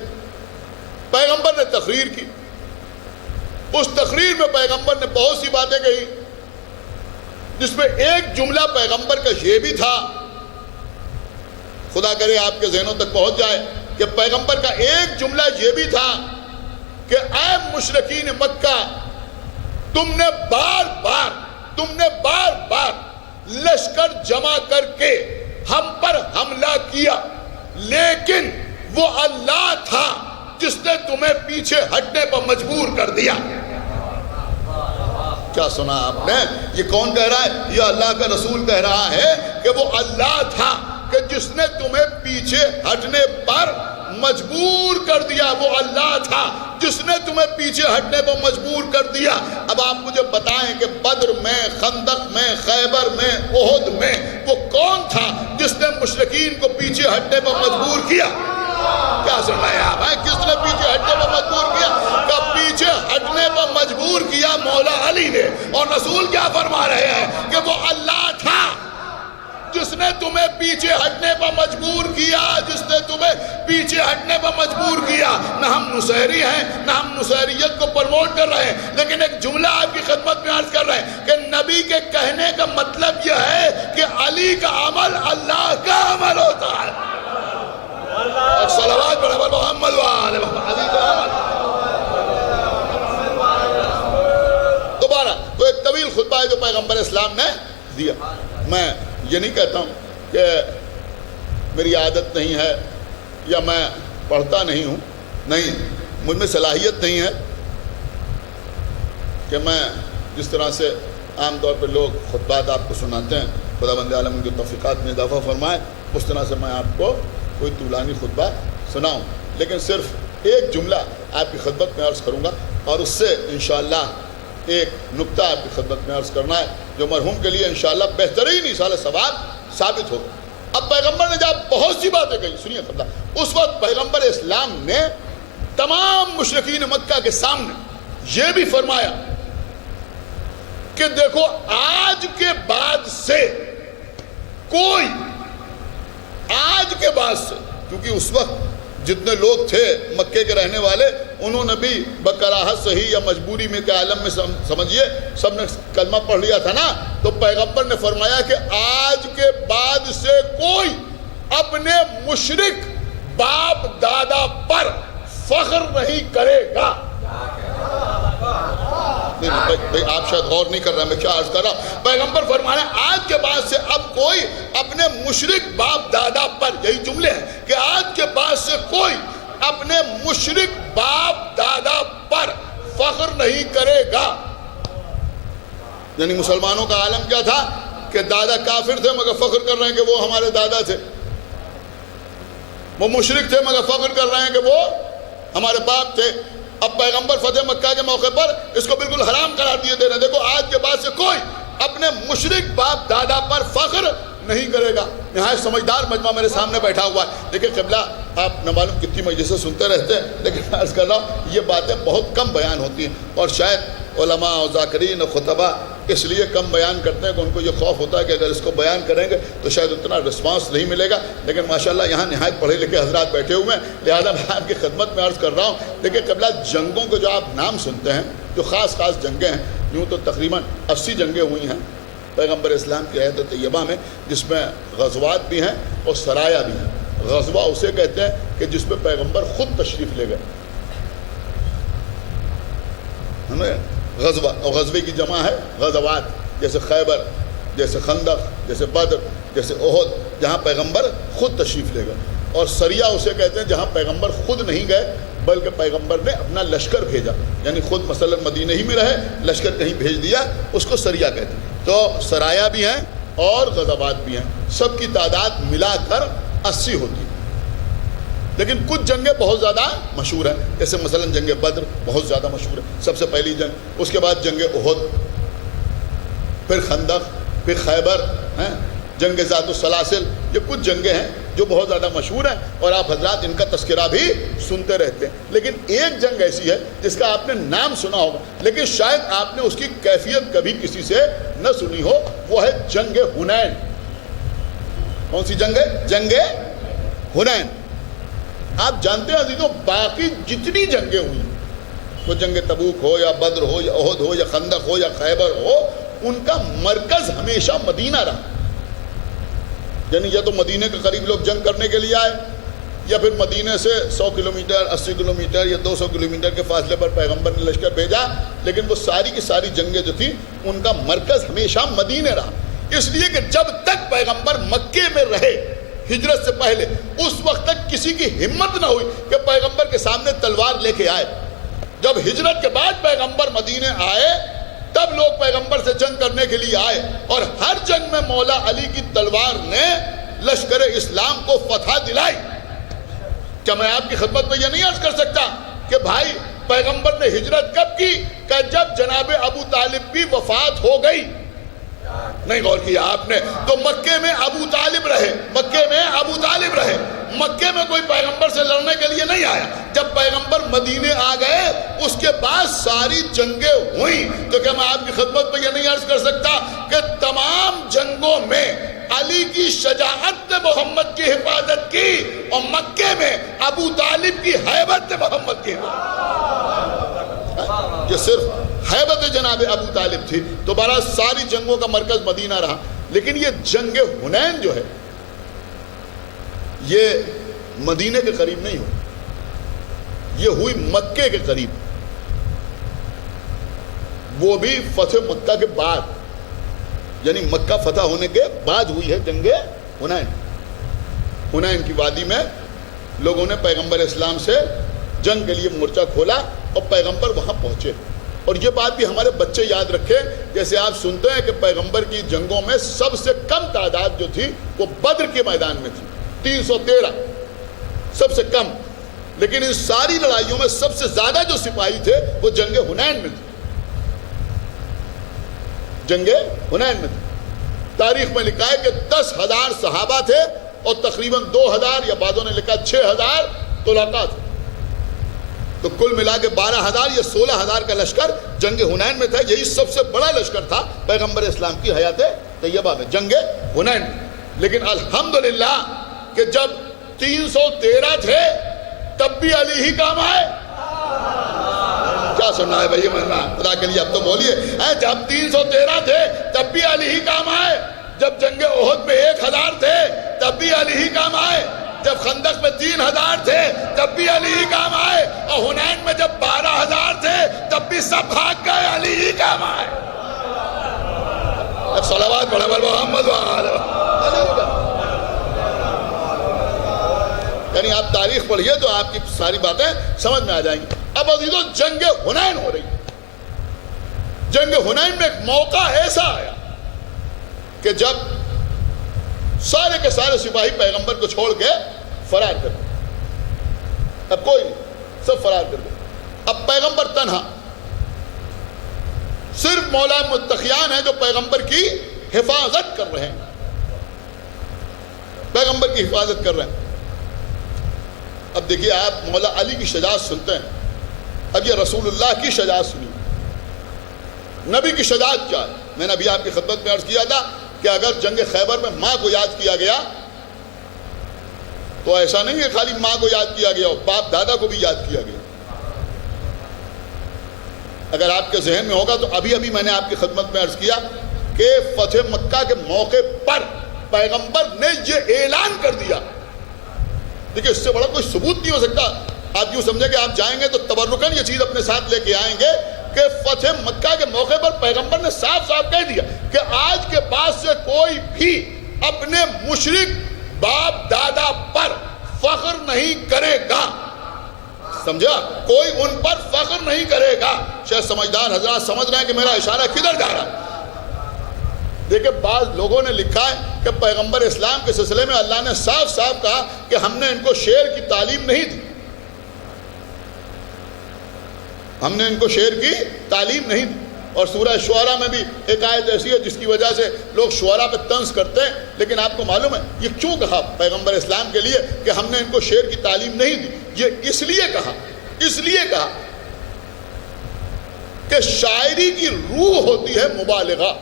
پیغمبر نے تقریر کی، اس تقریر میں پیغمبر نے بہت سی باتیں کہی، جس میں ایک جملہ پیغمبر کا یہ بھی تھا، خدا کرے آپ کے ذہنوں تک پہنچ جائے، کہ پیغمبر کا ایک جملہ یہ بھی تھا کہ اے مشرکین مکہ، تم نے بار بار لشکر جمع کر کے ہم پر حملہ کیا، لیکن وہ اللہ تھا جس نے تمہیں پیچھے ہٹنے پر مجبور کر دیا۔ کیا سنا آپ نے؟ یہ کون کہہ رہا ہے؟ یہ اللہ کا رسول کہہ رہا ہے کہ وہ اللہ تھا کہ جس نے تمہیں پیچھے ہٹنے پر مجبور کر دیا، وہ اللہ تھا جس نے تمہیں پیچھے ہٹنے پر مجبور کر دیا۔ اب آپ مجھے بتائیں کہ بدر میں، خندق میں، خیبر میں، احد میں وہ کون تھا جس نے مشرکین کو پیچھے ہٹنے پر مجبور کیا؟ کیا سنائے آپ ہیں؟ کس نے پیچھے ہٹنے پر مجبور کیا؟ کہ پیچھے ہٹنے پر مجبور کیا مولا علی نے، اور رسول کیا فرما رہے ہیں کہ وہ اللہ تھا جس نے تمہیں پیچھے ہٹنے پر مجبور کیا، جس نے تمہیں پیچھے ہٹنے پر مجبور کیا۔ نہ ہم نصیری ہیں، نہ ہم نصیریت کو پروموٹ کر رہے ہیں، لیکن ایک جملہ آپ کی خدمت میں عرض کر رہے ہیں کہ نبی کے کہنے کا مطلب یہ ہے کہ علی کا عمل اللہ کا عمل ہوتا ہے۔ ایک صلوات پڑھے محمد وآلہ محمد۔ علی کا عمل دوبارہ تو ایک طویل خطبہ ہے جو پیغمبر اسلام نے دیا۔ میں یہ نہیں کہتا ہوں کہ میری عادت نہیں ہے یا میں پڑھتا نہیں ہوں، نہیں، مجھ میں صلاحیت نہیں ہے کہ میں جس طرح سے عام طور پہ لوگ خطبات آپ کو سناتے ہیں، خدا بند عالم ان کے توفیقات میں اضافہ فرمائے، اس طرح سے میں آپ کو کوئی طولانی خطبہ سناؤں، لیکن صرف ایک جملہ آپ کی خدمت میں عرض کروں گا، اور اس سے انشاءاللہ ایک نکتہ آپ کی خدمت میں عرض کرنا ہے جو مرحوم کے لیے انشاءاللہ بہترین ایصال ثواب ثابت ہوگا۔ اب پیغمبر نے جب بہت سی باتیں کہی، سنیے خطبہ، اس وقت پیغمبر اسلام نے تمام مشرکین مکہ کے سامنے یہ بھی فرمایا کہ دیکھو، آج کے بعد سے کوئی، آج کے بعد سے، کیونکہ اس وقت جتنے لوگ تھے مکے کے رہنے والے، انہوں نے بھی بکراہت صحیح یا مجبوری میں کے عالم میں سمجھیے سب نے کلمہ پڑھ لیا تھا نا، تو پیغمبر نے فرمایا کہ آج کے بعد سے کوئی اپنے مشرک باپ دادا پر فخر نہیں کرے گا۔ بھئی آپ شاید غور نہیں کر رہے ہیں میں کیا عرض کر رہا ہوں۔ پیغمبر فرما رہے ہیں آج کے بعد سے اب کوئی اپنے مشرک باپ دادا پر، یہی جملے ہیں کہ آج کے بعد سے کوئی اپنے مشرک باپ دادا پر فخر نہیں کرے گا. یعنی مسلمانوں کا عالم کیا تھا کہ دادا کافر تھے مگر فخر کر رہے ہیں کہ وہ ہمارے دادا تھے. وہ مشرک تھے مگر فخر کر رہے ہیں کہ وہ ہمارے باپ تھے. اب پیغمبر فتح مکہ کے موقع پر اس کو بالکل حرام قرار دیے دے رہے ہیں. دیکھو آج کے بعد سے کوئی اپنے مشرک باپ دادا پر فخر نہیں کرے گا. نہایت سمجھدار مجمع میرے سامنے بیٹھا ہوا ہے. دیکھیں قبلہ آپ نہ معلوم کتنی مجلسیں سنتے رہتے ہیں, لیکن میں عرض کر رہا ہوں یہ باتیں بہت کم بیان ہوتی ہیں, اور شاید علماء اور ذاکرین اور خطبہ اس لیے کم بیان کرتے ہیں کہ ان کو یہ خوف ہوتا ہے کہ اگر اس کو بیان کریں گے تو شاید اتنا رسپانس نہیں ملے گا. لیکن ماشاءاللہ یہاں نہایت پڑھے لکھے حضرات بیٹھے ہوئے ہیں, لہذا میں آپ کی خدمت میں عرض کر رہا ہوں. دیکھیں قبلہ جنگوں کے جو آپ نام سنتے ہیں, جو خاص خاص جنگیں ہیں, یوں تو تقریباً 80 جنگیں ہوئی ہیں پیغمبر اسلام کی حیات طیبہ میں, جس میں غزوات بھی ہیں اور سرایا بھی ہیں. غزوہ اسے کہتے ہیں کہ جس میں پیغمبر خود تشریف لے گئے. ہمیں غزوہ اور غزوے کی جمع ہے غزوات, جیسے خیبر, جیسے خندق, جیسے بدر, جیسے احد, جہاں پیغمبر خود تشریف لے گئے. اور سریہ اسے کہتے ہیں جہاں پیغمبر خود نہیں گئے بلکہ پیغمبر نے اپنا لشکر بھیجا, یعنی خود مثلا مدینہ ہی میں رہے, لشکر کہیں بھیج دیا, اس کو سریہ کہتے ہیں. تو سرایا بھی ہیں اور غزوات بھی ہیں, سب کی تعداد ملا کر 80 ہوتی ہے. لیکن کچھ جنگیں بہت زیادہ مشہور ہیں, جیسے مثلا جنگ بدر بہت زیادہ مشہور ہے, سب سے پہلی جنگ. اس کے بعد جنگ احد, پھر خندق, پھر خیبر, جنگ ذات السلاسل. یہ کچھ جنگیں ہیں جو بہت زیادہ مشہور ہیں اور آپ حضرات ان کا تذکرہ بھی سنتے رہتے ہیں. لیکن ایک جنگ ایسی ہے جس کا آپ نے نام سنا ہوگا لیکن شاید آپ نے اس کی کیفیت کبھی کسی سے نہ سنی ہو, وہ ہے جنگ حنین. کون سی جنگ ہے؟ جنگ حنین. آپ جانتے ہیں عزیزوں, باقی جتنی جنگیں ہوئی, وہ جنگ تبوک ہو یا بدر ہو یا احد ہو یا خندق ہو یا خیبر ہو, ان کا مرکز ہمیشہ مدینہ رہا. یعنی یا تو مدینہ کے قریب لوگ جنگ کرنے کے لیے آئے, یا پھر مدینہ سے 100 کلومیٹر 80 کلومیٹر یا 200 کلومیٹر کے فاصلے پر پیغمبر نے لشکر بھیجا. لیکن وہ ساری کی ساری جنگیں جو تھیں ان کا مرکز ہمیشہ مدینہ رہا. اس لیے کہ جب تک پیغمبر مکے میں رہے ہجرت سے پہلے, اس وقت تک کسی کی ہمت نہ ہوئی کہ پیغمبر کے سامنے تلوار لے کے آئے. جب ہجرت کے بعد پیغمبر مدینہ آئے تب لوگ پیغمبر سے جنگ کرنے کے لیے آئے, اور ہر جنگ میں مولا علی کی تلوار نے لشکر اسلام کو فتح دلائی. کیا میں آپ کی خدمت میں یہ نہیں عرض کر سکتا کہ بھائی پیغمبر نے ہجرت کب کی؟ کہ جب جناب ابو طالب کی وفات ہو گئی. نہیں غور کیا آپ نے؟ تو مکے میں ابو طالب رہے, مکے میں ابو طالب رہے, مکے میں کوئی پیغمبر سے لڑنے کے لیے نہیں آیا. جب پیغمبر مدینے آ گئے اس کے بعد ساری جنگیں ہوئیں. تو کیا میں آپ کی خدمت میں یہ نہیں عرض کر سکتا کہ تمام جنگوں میں علی کی شجاعت نے محمد کی حفاظت کی, اور مکے میں ابو طالب کی ہیبت نے محمد کی حفاظت. یہ صرف ہیبت جناب ابو طالب تھی. تو بہرحال ساری جنگوں کا مرکز مدینہ رہا. لیکن یہ جنگ حنین جو ہے یہ مدینہ کے قریب نہیں ہوئی, یہ ہوئی مکے کے قریب, وہ بھی فتح مکہ کے بعد, یعنی مکہ فتح ہونے کے بعد ہوئی ہے جنگ حنین. حنین کی وادی میں لوگوں نے پیغمبر اسلام سے جنگ کے لیے مورچہ کھولا اور پیغمبر وہاں پہنچے. اور یہ بات بھی ہمارے بچے یاد رکھیں, جیسے آپ سنتے ہیں کہ پیغمبر کی جنگوں میں سب سے کم تعداد جو تھی وہ بدر کے میدان میں تھی, 313 سب سے کم. لیکن ان ساری لڑائیوں میں سب سے زیادہ جو سپاہی تھے وہ جنگ حنین میں تھے, جنگ حنین میں تھے. تاریخ میں لکھا ہے کہ 10,000 صحابہ تھے اور تقریباً 2,000 یا بعضوں نے لکھا 6,000 طلقاء تھے. تو کل ملا کے 12,000 یا 16,000 کا لشکر جنگ حنین میں تھا. یہی سب سے بڑا لشکر تھا پیغمبر اسلام کی حیات طیبہ میں, جنگ حنین. لیکن الحمدللہ کہ جب 313 تھے تب بھی علی ہی کام آئے. کیا سننا ہے بھائی خدا کے لیے, اب تو بولیے. جب 313 تھے تب بھی علی ہی کام آئے. جب جنگ احد میں 1,000 تھے تب بھی علی ہی کام آئے. جب خندق میں 3,000 تھے تب بھی علی ہی کام آئے. اور حنین میں جب 12,000 تھے تب بھی سب بھاگ گئے, علی ہی کام آئے. اب صلوات پڑھا محمد یعنی آپ تاریخ پڑھیے تو آپ کی ساری باتیں سمجھ میں آ جائیں گی. اب عزیزو جنگ حنین ہو رہی. جنگ حنین میں ایک موقع ایسا آیا کہ جب سارے کے سارے سپاہی پیغمبر کو چھوڑ کے فرار کر گئے. اب کوئی نہیں, سب فرار کر گئے. اب پیغمبر تنہا, صرف مولا متقیان ہیں جو پیغمبر کی حفاظت کر رہے ہیں, پیغمبر کی حفاظت کر رہے ہیں. اب دیکھیے آپ مولا علی کی شجاعت سنتے ہیں, اب یہ رسول اللہ کی شجاعت سنی. نبی کی شجاعت کیا ہے؟ میں نے ابھی آپ کی خدمت میں عرض کیا تھا کہ اگر جنگ خیبر میں ماں کو یاد کیا گیا تو ایسا نہیں ہے خالی ماں کو یاد کیا گیا, باپ دادا کو بھی یاد کیا گیا. اگر آپ کے ذہن میں ہوگا تو ابھی میں نے آپ کی خدمت میں عرض کیا کہ فتح مکہ کے موقع پر پیغمبر نے یہ اعلان کر دیا. دیکھیں اس سے بڑا کوئی ثبوت نہیں ہو سکتا. آپ یوں سمجھیں کہ آپ جائیں گے تو تبرکاً یہ چیز اپنے ساتھ لے کے آئیں گے کہ فتح مکہ کے موقع پر پیغمبر نے صاف صاف کہہ دیا کہ آج کے بعد سے کوئی بھی اپنے مشرک باپ دادا پر فخر نہیں کرے گا. سمجھا؟ کوئی ان پر فخر نہیں کرے گا. شاید سمجھدار حضرات سمجھ رہے ہیں کہ میرا اشارہ کدھر جا رہا ہے. دیکھیں بعض لوگوں نے لکھا ہے کہ پیغمبر اسلام کے سلسلے میں اللہ نے صاف صاف کہا کہ ہم نے ان کو شعر کی تعلیم نہیں دی, ہم نے ان کو شعر کی تعلیم نہیں دی. اور سورہ شعراء میں بھی ایک آیت ایسی ہے جس کی وجہ سے لوگ شعراء پہ طنز کرتے ہیں, لیکن آپ کو معلوم ہے یہ کیوں کہا پیغمبر اسلام کے لیے کہ ہم نے ان کو شعر کی تعلیم نہیں دی؟ یہ اس لیے کہا کہ شاعری کی روح ہوتی ہے مبالغہ.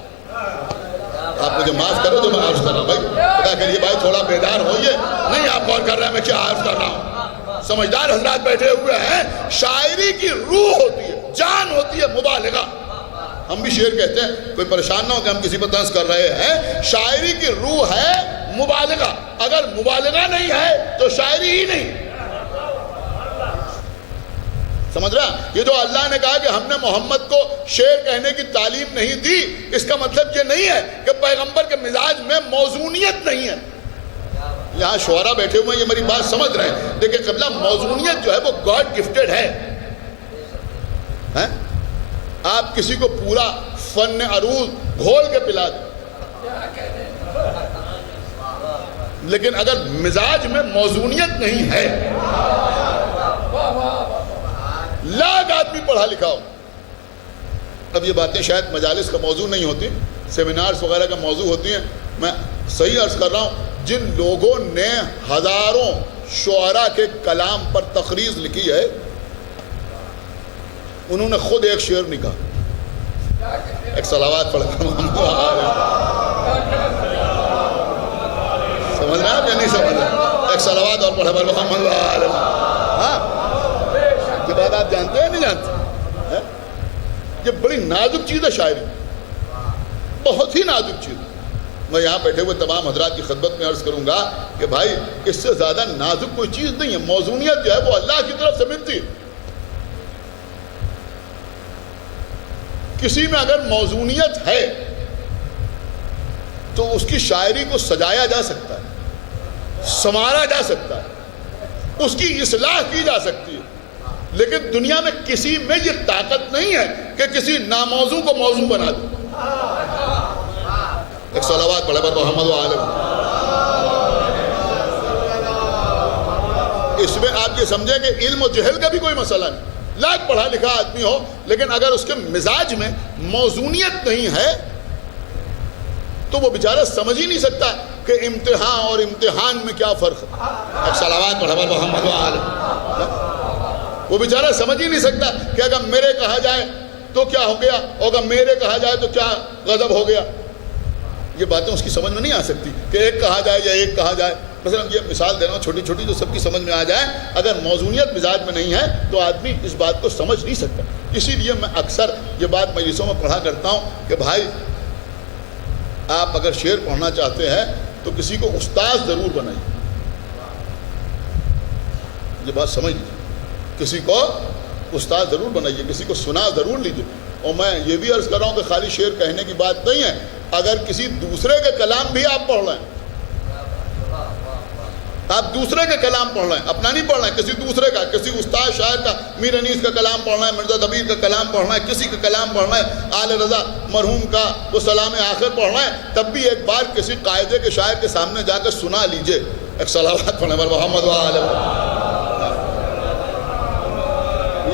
آپ مجھے معاف کرو جو میں عرض کر رہا ہوں, بھائی خدا کے لیے بھائی تھوڑا بیدار ہوئیے. نہیں آپ غور کر رہے ہیں میں کیا عرض کر رہا ہوں. سمجھدار حضرات بیٹھے ہوئے ہیں. شاعری کی روح ہوتی ہے, جان ہوتی ہے مبالغہ. ہم بھی شعر کہتے ہیں, کوئی پریشان نہ ہو کہ ہم کسی پر طنز کر رہے ہیں. شاعری کی روح ہے مبالغہ. اگر مبالغہ نہیں ہے تو شاعری ہی نہیں. سمجھ رہا؟ یہ جو اللہ نے کہا کہ ہم نے محمد کو شعر کہنے کی تعلیم نہیں دی, اس کا مطلب یہ نہیں ہے کہ پیغمبر کے مزاج میں موزونیت نہیں ہے. یہاں شعراء بیٹھے ہوئے ہیں, یہ میری بات سمجھ رہے ہیں. دیکھیں قبلہ موزونیت جو ہے وہ گاڈ گفٹڈ ہے. آپ کسی کو پورا فن عروض گھول کے پلا دیں, لیکن اگر مزاج میں موزونیت نہیں ہے, لاکھ آدمی پڑھا لکھا ہو. اب یہ باتیں شاید مجالس کا موضوع نہیں ہوتی, سیمینارز وغیرہ کا موضوع ہوتی ہیں. میں صحیح عرض کر رہا ہوں, جن لوگوں نے ہزاروں شعراء کے کلام پر تقریض لکھی ہے انہوں نے خود ایک شعر نہیں کہا. ایک صلوات پڑھ کر سمجھ رہے ہیں یا نہیں سمجھ رہے؟ ایک صلوات اور پڑھ کر محمد. ہاں یہ بات آپ جانتے ہیں نہیں جانتے؟ یہ بڑی نازک چیز ہے شاعری, بہت ہی نازک چیز. میں یہاں بیٹھے ہوئے تمام حضرات کی خدمت میں عرض کروں گا کہ بھائی اس سے زیادہ نازک کوئی چیز نہیں ہے. موزونیت جو ہے وہ اللہ کی طرف سے ملتی ہے. کسی میں اگر موزونیت ہے تو اس کی شاعری کو سجایا جا سکتا ہے, سنوارا جا سکتا ہے, اس کی اصلاح کی جا سکتی ہے. لیکن دنیا میں کسی میں یہ طاقت نہیں ہے کہ کسی ناموضوع کو موضوع بنا دے. ایک صلوات پڑھے پر محمد و آلہ. اس میں آپ یہ سمجھیں کہ علم و جہل کا بھی کوئی مسئلہ نہیں. لاکھ پڑھا لکھا آدمی ہو لیکن اگر اس کے مزاج میں موزونیت نہیں ہے تو وہ بیچارہ سمجھ ہی نہیں سکتا کہ امتحان اور امتحان میں کیا فرق ہے. ایک صلوات پڑھے پر محمد و آلہ. وہ بیچارہ سمجھ ہی نہیں سکتا کہ اگر میرے کہا جائے تو کیا ہو گیا, اور اگر میرے کہا جائے تو کیا غضب ہو گیا. یہ باتیں اس کی سمجھ میں نہیں آ سکتی کہ ایک کہا جائے یا ایک کہا جائے. مثلا یہ مثال دے رہا ہوں چھوٹی چھوٹی جو سب کی سمجھ میں آ جائے. اگر موزونیت مزاج میں نہیں ہے تو آدمی اس بات کو سمجھ نہیں سکتا. اسی لیے میں اکثر یہ بات مجلسوں میں پڑھا کرتا ہوں کہ بھائی آپ اگر شعر پڑھنا چاہتے ہیں تو کسی کو استاد ضرور بنائیے. یہ بات سمجھ لیجیے, کسی کو استاد ضرور بنائیے, کسی کو سنا ضرور لیجیے. اور میں یہ بھی عرض کر رہا ہوں کہ خالی شعر کہنے کی بات نہیں ہے, اگر کسی دوسرے کے کلام بھی آپ پڑھ رہے ہیں آپ دوسرے کا کلام پڑھ رہے ہیں، اپنا نہیں پڑھ رہے ہیں، کسی دوسرے کا، کسی استاد شاعر کا، میر انیس کا کلام پڑھ رہے ہیں، مرزا دبیر کا کلام پڑھ رہے ہیں، کسی کا کلام پڑھ رہے ہیں، آل رضا مرحوم کا وہ سلام آخر پڑھ رہے ہیں، تب بھی ایک بار کسی قاعدے کے شاعر کے سامنے جا کر سنا لیجئے، ایک صلوات پڑھیں محمد وآلہ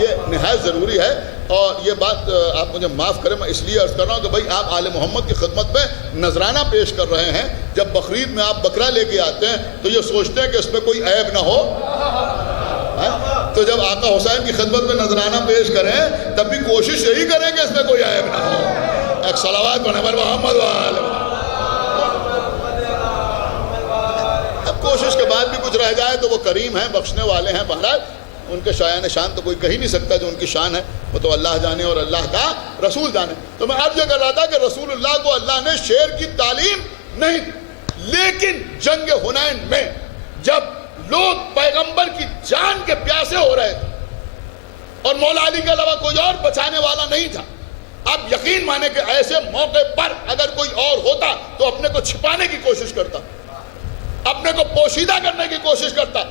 یہ نہایت ضروری ہے۔ اور یہ بات آپ مجھے معاف کریں، میں اس لیے عرض کر رہا ہوں کہ بھائی آپ آل محمد کی خدمت میں نذرانہ پیش کر رہے ہیں، جب بقرعید میں آپ بکرا لے کے آتے ہیں تو یہ سوچتے ہیں کہ اس میں کوئی عیب نہ ہو، تو جب آقا حسین کی خدمت میں نذرانہ پیش کریں تب بھی کوشش یہی کریں کہ اس میں کوئی عیب نہ ہو۔ ایک صلوات پڑھیں محمد وآلہ۔ اب کوشش کے بعد بھی کچھ رہ جائے تو وہ کریم ہیں، بخشنے والے ہیں، بہرحال ان کے شایان شان تو کوئی کہی نہیں سکتا، جو ان کی شان ہے وہ تو اللہ جانے اور اللہ کا رسول جانے۔ تو میں عرض یہ کر رہا تھا کہ رسول اللہ کو اللہ نے شعر کی تعلیم نہیں دی، لیکن جنگ حنین میں جب لوگ پیغمبر کی جان کے پیاسے ہو رہے تھے اور مولا علی کے علاوہ کوئی اور بچانے والا نہیں تھا، اب یقین مانے کہ ایسے موقع پر اگر کوئی اور ہوتا تو اپنے کو چھپانے کی کوشش کرتا، اپنے کو پوشیدہ کرنے کی کوشش کرتا،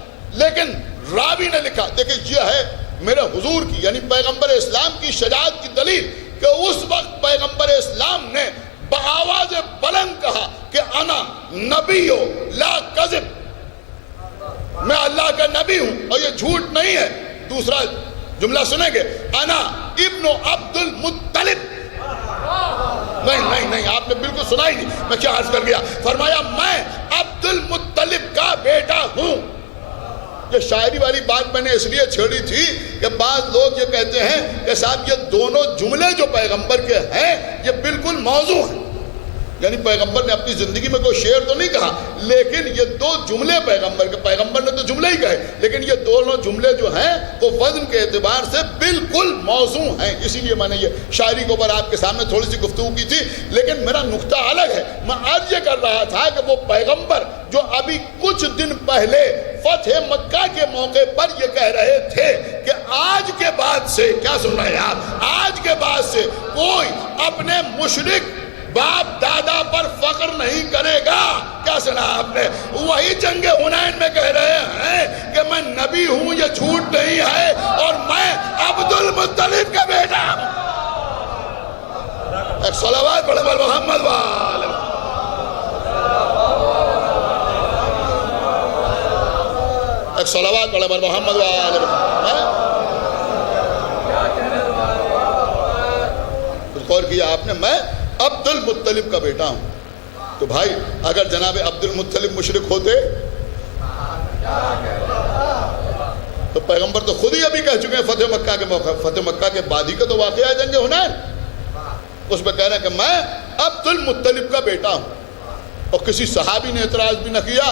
لیکن راوی نے لکھا، دیکھیں یہ ہے میرے حضور کی یعنی پیغمبر اسلام کی شجاعت کی دلیل کہ اس وقت پیغمبر اسلام نے بآواز بلند کہا کہ انا نبی لا کذب، میں اللہ کا نبی ہوں اور یہ جھوٹ نہیں ہے۔ دوسرا جملہ سنیں گے، انا ابن عبد المطلب، نہیں آپ نے بالکل سنا ہی نہیں، میں کیا عرض کر گیا، فرمایا میں عبد المطلب کا بیٹا ہوں۔ یہ شاعری والی بات میں نے اس لیے چھیڑی تھی کہ بعض لوگ یہ کہتے ہیں کہ صاحب یہ دونوں جملے جو پیغمبر کے ہیں یہ بالکل موضوع ہیں، یعنی پیغمبر نے اپنی زندگی میں کوئی شعر تو نہیں کہا، لیکن یہ دو جملے پیغمبر نے تو جملے ہی کہے، لیکن یہ دونوں جملے جو ہیں وہ وزن کے اعتبار سے بالکل موضوع ہیں، اسی لیے میں نے یہ شاعری کے اوپر آپ کے سامنے تھوڑی سی گفتگو کی تھی، لیکن میرا نقطہ الگ ہے۔ میں عرض یہ کر رہا تھا کہ وہ پیغمبر جو ابھی کچھ دن پہلے فتح مکہ کے موقع پر یہ کہہ رہے تھے کہ آج کے بعد سے، کیا سن رہے ہیں آپ، آج کے بعد سے کوئی اپنے مشرک باپ دادا پر فخر نہیں کرے گا، کیا سنا آپ نے، وہی جنگ حنین میں کہہ رہے ہیں کہ میں نبی ہوں، یہ جھوٹ نہیں ہے اور میں عبد المطلب کا بیٹا ہوں۔ ایک صلوات پڑھیں محمد وآلہ۔ ایک صلوات پڑھیں محمد وآلہ۔ غور کیا آپ نے، میں عبد المطلب کا بیٹا ہوں، تو بھائی اگر جناب عبد المطلب مشرک ہوتے تو پیغمبر تو خود ہی ابھی کہہ چکے ہیں فتح مکہ کے موقع، فتح مکہ کے بعد ہی کا تو واقعہ ہے جنگ حنین، اس میں کہہ رہے ہیں کہ میں عبد المطلب کا بیٹا ہوں، اور کسی صحابی نے اعتراض بھی نہ کیا۔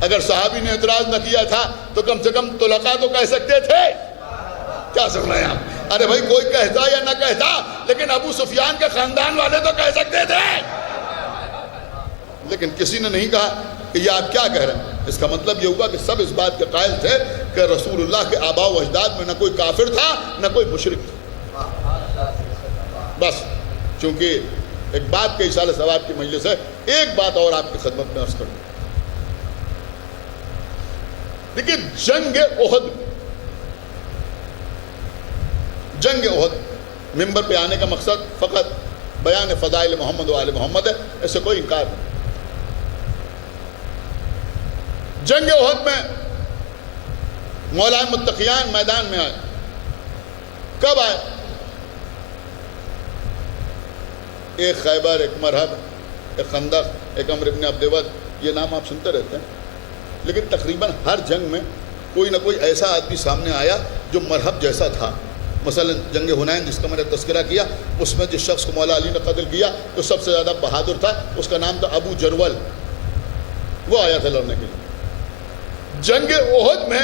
اگر صحابی نے اعتراض نہ کیا تھا تو کم سے کم طلقاء تو کہہ سکتے تھے، کیا سمجھ رہے ہیں آپ، ارے بھائی کوئی کہتا یا نہ کہتا لیکن ابو سفیان کے خاندان والے تو کہہ سکتے تھے، لیکن کسی نے نہیں کہا کہ یہ آپ کیا کہہ رہے ہیں۔ اس کا مطلب یہ ہوا کہ سب اس بات کے قائل تھے کہ رسول اللہ کے آباء و اجداد میں نہ کوئی کافر تھا نہ کوئی مشرک تھا۔ بس چونکہ ایک بات کے اصال ثواب کی مجلس ہے، ایک بات اور آپ کی خدمت میں عرض کروں۔ دیکھیے جنگ احد ممبر پہ آنے کا مقصد فقط بیان فضائل محمد و آل محمد ہے، اس سے کوئی انکار نہیں۔ جنگ احد میں مولا متقیان میدان میں آئے، کب آئے؟ ایک خیبر، ایک مرحب، ایک خندق، ایک عمرو بن عبد ود، یہ نام آپ سنتے رہتے ہیں، لیکن تقریباً ہر جنگ میں کوئی نہ کوئی ایسا آدمی سامنے آیا جو مرحب جیسا تھا۔ مثلا جنگ حنین جس کا میں نے تذکرہ کیا، اس میں جس شخص کو مولا علی نے قتل کیا تو سب سے زیادہ بہادر تھا، اس کا نام تھا ابو جرول، وہ آیا تھا لڑنے کے لیے۔ جنگ احد میں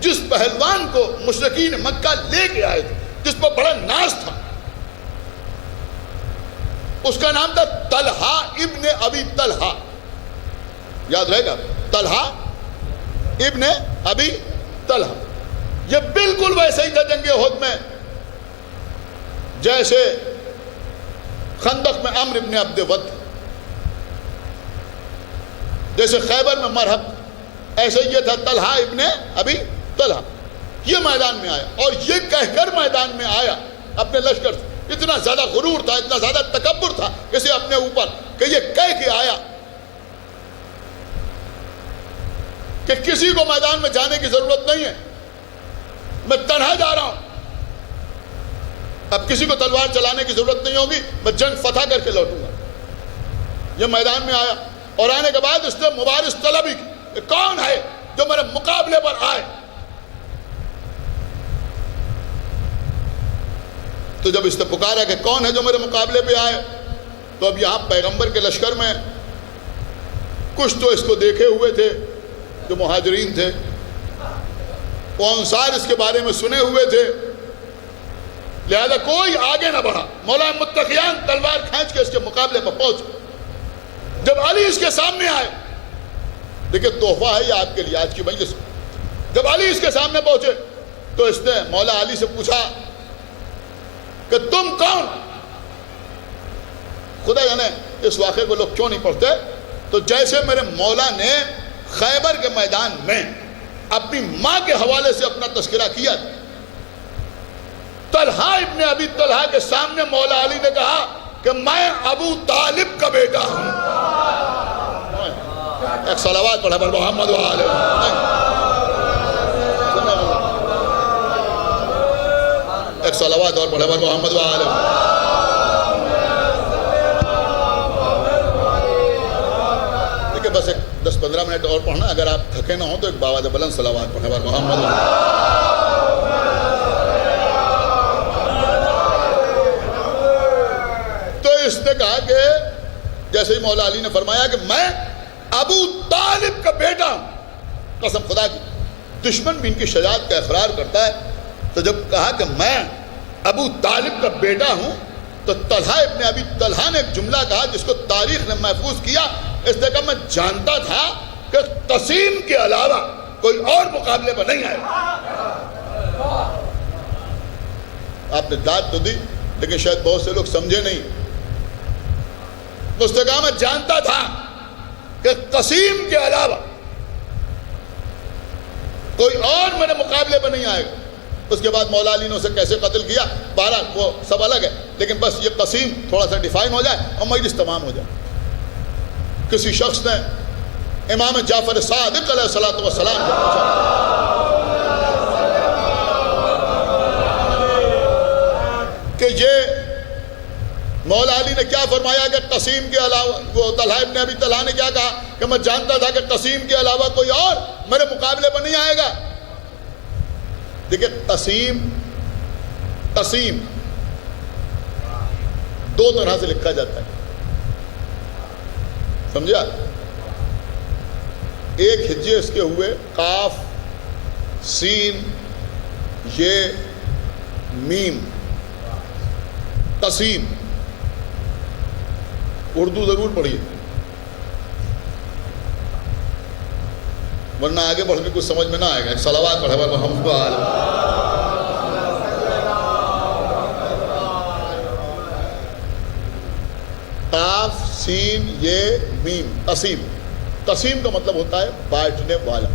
جس پہلوان کو مشرکین مکہ لے کے آئے تھے، جس پر بڑا ناز تھا، اس کا نام تھا طلحہ ابن ابی طلحہ، یاد رہے گا، طلحہ ابن ابی طلحہ۔ یہ بالکل ویسے ہی تھا جنگ احد میں جیسے خندق میں عمرو بن عبد ود، جیسے خیبر میں مرحب، ایسے یہ تھا طلحہ ابن ابی طلحہ، یہ میدان میں آیا اور یہ کہہ کر میدان میں آیا اپنے لشکر سے، اتنا زیادہ غرور تھا، اتنا زیادہ تکبر تھا اسے اپنے اوپر کہ یہ کہہ کے آیا کہ کسی کو میدان میں جانے کی ضرورت نہیں ہے، میں تنہا جا رہا ہوں، اب کسی کو تلوار چلانے کی ضرورت نہیں ہوگی، میں جنگ فتح کر کے لوٹوں گا۔ یہ میدان میں آیا اور آنے کے بعد اس نے مبارز طلبی کی کہ کون ہے جو میرے مقابلے پر آئے۔ تو جب اس نے پکارا کہ کون ہے جو میرے مقابلے پہ آئے، تو اب یہاں پیغمبر کے لشکر میں کچھ تو اس کو دیکھے ہوئے تھے جو مہاجرین تھے، وہ انصار اس کے بارے میں سنے ہوئے تھے، لہذا کوئی آگے نہ بڑھا۔ مولا متقیان تلوار کھینچ کے اس کے مقابلے پر پہنچ۔ جب علی اس کے سامنے آئے، دیکھیں تحفہ ہے یہ آپ کے لیے آج کی مجلس میں، جب علی اس کے سامنے پہنچے تو اس نے مولا علی سے پوچھا کہ تم کون؟ خدا جانے اس واقعے کو لوگ کیوں نہیں پڑھتے، تو جیسے میرے مولا نے خیبر کے میدان میں اپنی ماں کے حوالے سے اپنا تذکرہ کیا، طلحہ ابن ابی طلحہ کے سامنے مولا علی نے کہا کہ میں ابو طالب کا بیٹا ہوں۔ ایک صلوات پڑھا پر محمد وآلہ ایک صلوات اور پڑھا پر محمد وآلہ۔ دیکھیں بس ایک 10-15 منٹ اور پڑھنا، اگر آپ تھکے نہ ہوں تو ایک باواد بلند صلوات پڑھا پر محمد وآلہ۔ اس نے کہا کہ جیسے ہی مولا علی نے فرمایا کہ میں ابو طالب کا بیٹا ہوں، قسم خدا کی دشمن بھی ان کی شجاعت کا اقرار کرتا ہے، تو جب کہا کہ میں ابو طالب کا بیٹا ہوں تو طلحہ ابن ابی طلحہ نے ایک جملہ کہا جس کو تاریخ نے محفوظ کیا، اس نے کہا میں جانتا تھا کہ قسیم کے علاوہ کوئی اور مقابلے پر نہیں آئے۔ آپ نے داد تو دی لیکن شاید بہت سے لوگ سمجھے نہیں۔ اس نے کہا میں جانتا تھا کہ قسیم کے علاوہ کوئی اور میرے مقابلے پر نہیں آئے گا۔ اس کے بعد مولا علی نے اسے کیسے قتل کیا بہرحال وہ سب الگ ہے، لیکن بس یہ قسیم تھوڑا سا ڈیفائن ہو جائے اور مجلس تمام ہو جائے۔ کسی شخص نے امام جعفر صادق علیہ الصلوۃ والسلام کو پوچھا کہ یہ مولا علی نے کیا فرمایا کہ قسیم کے علاوہ، وہ طلحہ ابن ابی طلحہ نے کیا کہا کہ میں جانتا تھا کہ قسیم کے علاوہ کوئی اور میرے مقابلے پر نہیں آئے گا۔ دیکھیں قسیم دو طرح سے لکھا جاتا ہے، سمجھا؟ ایک ہجے اس کے ہوئے قاف سین یہ میم، قسیم، اردو ضرور پڑھیے ورنہ آگے بڑھ کے کچھ سمجھ میں نہ آئے گا۔ ایک صلوات پڑھا پر محمد وآلہ۔ قاف سین یہ میم، قسیم۔ قسیم کا مطلب ہوتا ہے بانٹنے والا۔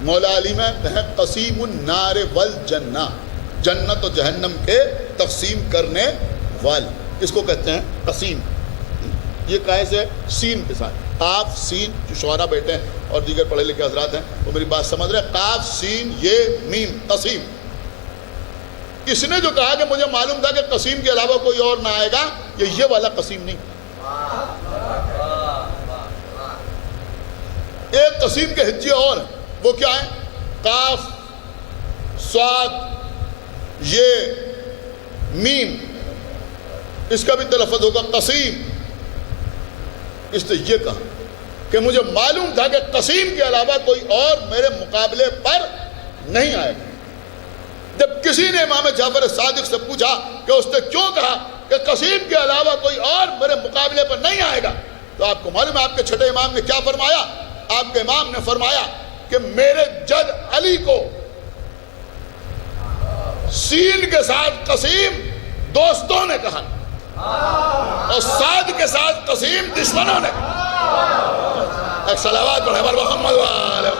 مولا علی میں ہے قسیم النار والجنہ، جنت و جہنم کے تقسیم کرنے والے، اس کو کہتے ہیں قسیم۔ یہ کہے سے سین کے ساتھ، قاف سین، جو شعراء بیٹھے ہیں اور دیگر پڑھے لکھے حضرات ہیں وہ میری بات سمجھ رہے ہیں، قاف سین یہ میم، قسیم۔ اس نے جو کہا کہ مجھے معلوم تھا کہ قسیم کے علاوہ کوئی اور نہ آئے گا، یہ والا قسیم نہیں۔ ایک قسیم کے ہجے اور ہیں، وہ کیا ہیں؟ قاف صاد یہ میم، اس کا بھی تلفظ ہوگا قسیم۔ اس نے یہ کہا کہ مجھے معلوم تھا کہ قسیم کے علاوہ کوئی اور میرے مقابلے پر نہیں آئے گا۔ جب کسی نے امام جعفر صادق سے پوچھا کہ اس نے کیوں کہا کہ قسیم کے علاوہ کوئی اور میرے مقابلے پر نہیں آئے گا، تو آپ کو معلوم ہے آپ کے چھٹے امام نے کیا فرمایا؟ آپ کے امام نے فرمایا کہ میرے جد علی کو سین کے ساتھ قسیم دوستوں نے کہا اور صاد کے ساتھ قسیم دشمنوں نے کہا۔ ایک صلوات پڑھیں پر محمد والے.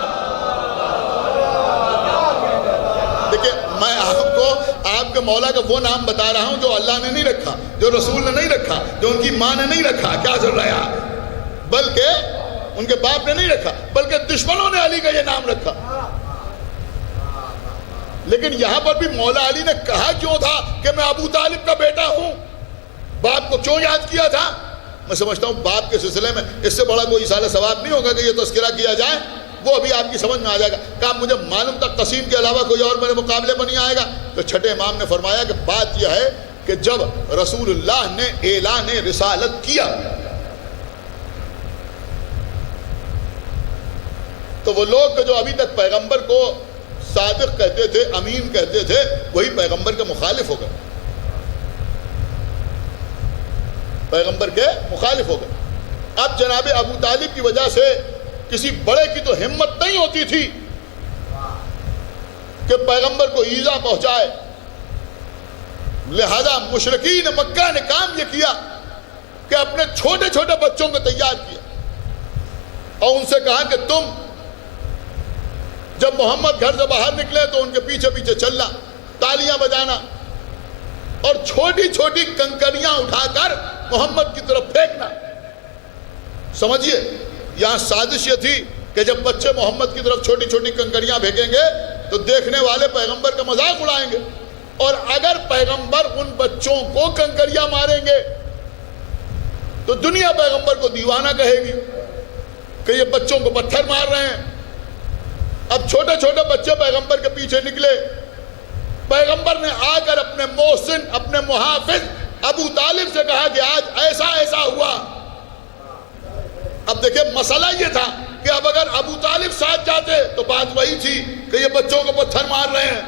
دیکھیں میں آپ کے مولا کا وہ نام بتا رہا ہوں جو اللہ نے نہیں رکھا, جو رسول نے نہیں رکھا, جو ان کی ماں نے نہیں رکھا. کیا ضرور ہے آپ, بلکہ ان کے باپ نے نہیں رکھا, بلکہ دشمنوں نے علی کا یہ نام رکھا. لیکن یہاں پر بھی مولا علی نے کہا کیوں تھا کہ میں ابو طالب کا بیٹا ہوں؟ باپ کو کیوں یاد کیا تھا؟ میں سمجھتا ہوں باپ کے سلسلے میں اس سے بڑا کوئی اصالہ ثواب نہیں ہوگا کہ یہ تذکرہ کیا جائے, وہ ابھی آپ کی سمجھ میں آ جائے گا. کہ مجھے معلوم تھا قسیم کے علاوہ کوئی اور میرے مقابلے میں نہیں آئے گا. تو چھٹے امام نے فرمایا کہ بات یہ ہے کہ جب رسول اللہ نے اعلان رسالت کیا تو وہ لوگ جو ابھی تک پیغمبر کو صادق کہتے تھے, امین کہتے تھے, وہی پیغمبر کے مخالف ہو گئے, پیغمبر کے مخالف ہو گئے. اب جناب ابو طالب کی وجہ سے کسی بڑے کی تو ہمت نہیں ہوتی تھی کہ پیغمبر کو ایذا پہنچائے. لہذا مشرکین مکہ نے کام یہ کیا کہ اپنے چھوٹے چھوٹے بچوں کو تیار کیا اور ان سے کہا کہ تم جب محمد گھر سے باہر نکلے تو ان کے پیچھے پیچھے چلنا, تالیاں بجانا اور چھوٹی چھوٹی کنکریاں اٹھا کر محمد کی طرف پھینکنا. سمجھیے یہاں سازش یہ تھی کہ جب بچے محمد کی طرف چھوٹی چھوٹی کنکریاں پھینکیں گے تو دیکھنے والے پیغمبر کا مذاق اڑائیں گے, اور اگر پیغمبر ان بچوں کو کنکریاں ماریں گے تو دنیا پیغمبر کو دیوانہ کہے گی کہ یہ بچوں کو پتھر مار رہے ہیں. اب چھوٹے چھوٹے بچے پیغمبر کے پیچھے نکلے. پیغمبر نے آ کر اپنے محسن, اپنے محافظ ابو طالب سے کہا کہ آج ایسا ایسا ہوا. اب دیکھیں مسئلہ یہ تھا کہ اب اگر ابو طالب ساتھ جاتے تو بات وہی تھی کہ یہ بچوں کو پتھر مار رہے ہیں.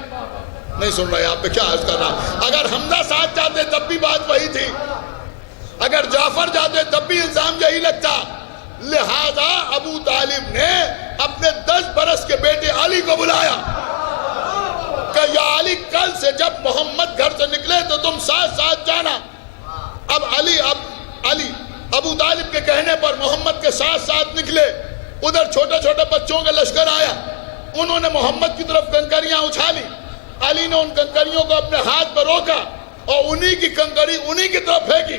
نہیں سن رہے آپ پہ کیا عرض کر رہا. اگر حمزہ ساتھ جاتے تب بھی بات وہی تھی, اگر جعفر جاتے تب بھی الزام یہی لگتا. لہذا ابو طالب نے اپنے 10 برس کے بیٹے علی کو بلایا کہ یا علی کل سے جب محمد گھر سے نکلے تو تم ساتھ ساتھ جانا. اب علی ابو طالب کے کہنے پر محمد کے ساتھ ساتھ نکلے. ادھر چھوٹے چھوٹے بچوں کا لشکر آیا, انہوں نے محمد کی طرف کنکریاں اچھالی. علی نے ان کنکریوں کو اپنے ہاتھ پر روکا اور انہی کی کنکری انہی کی طرف پھینکی.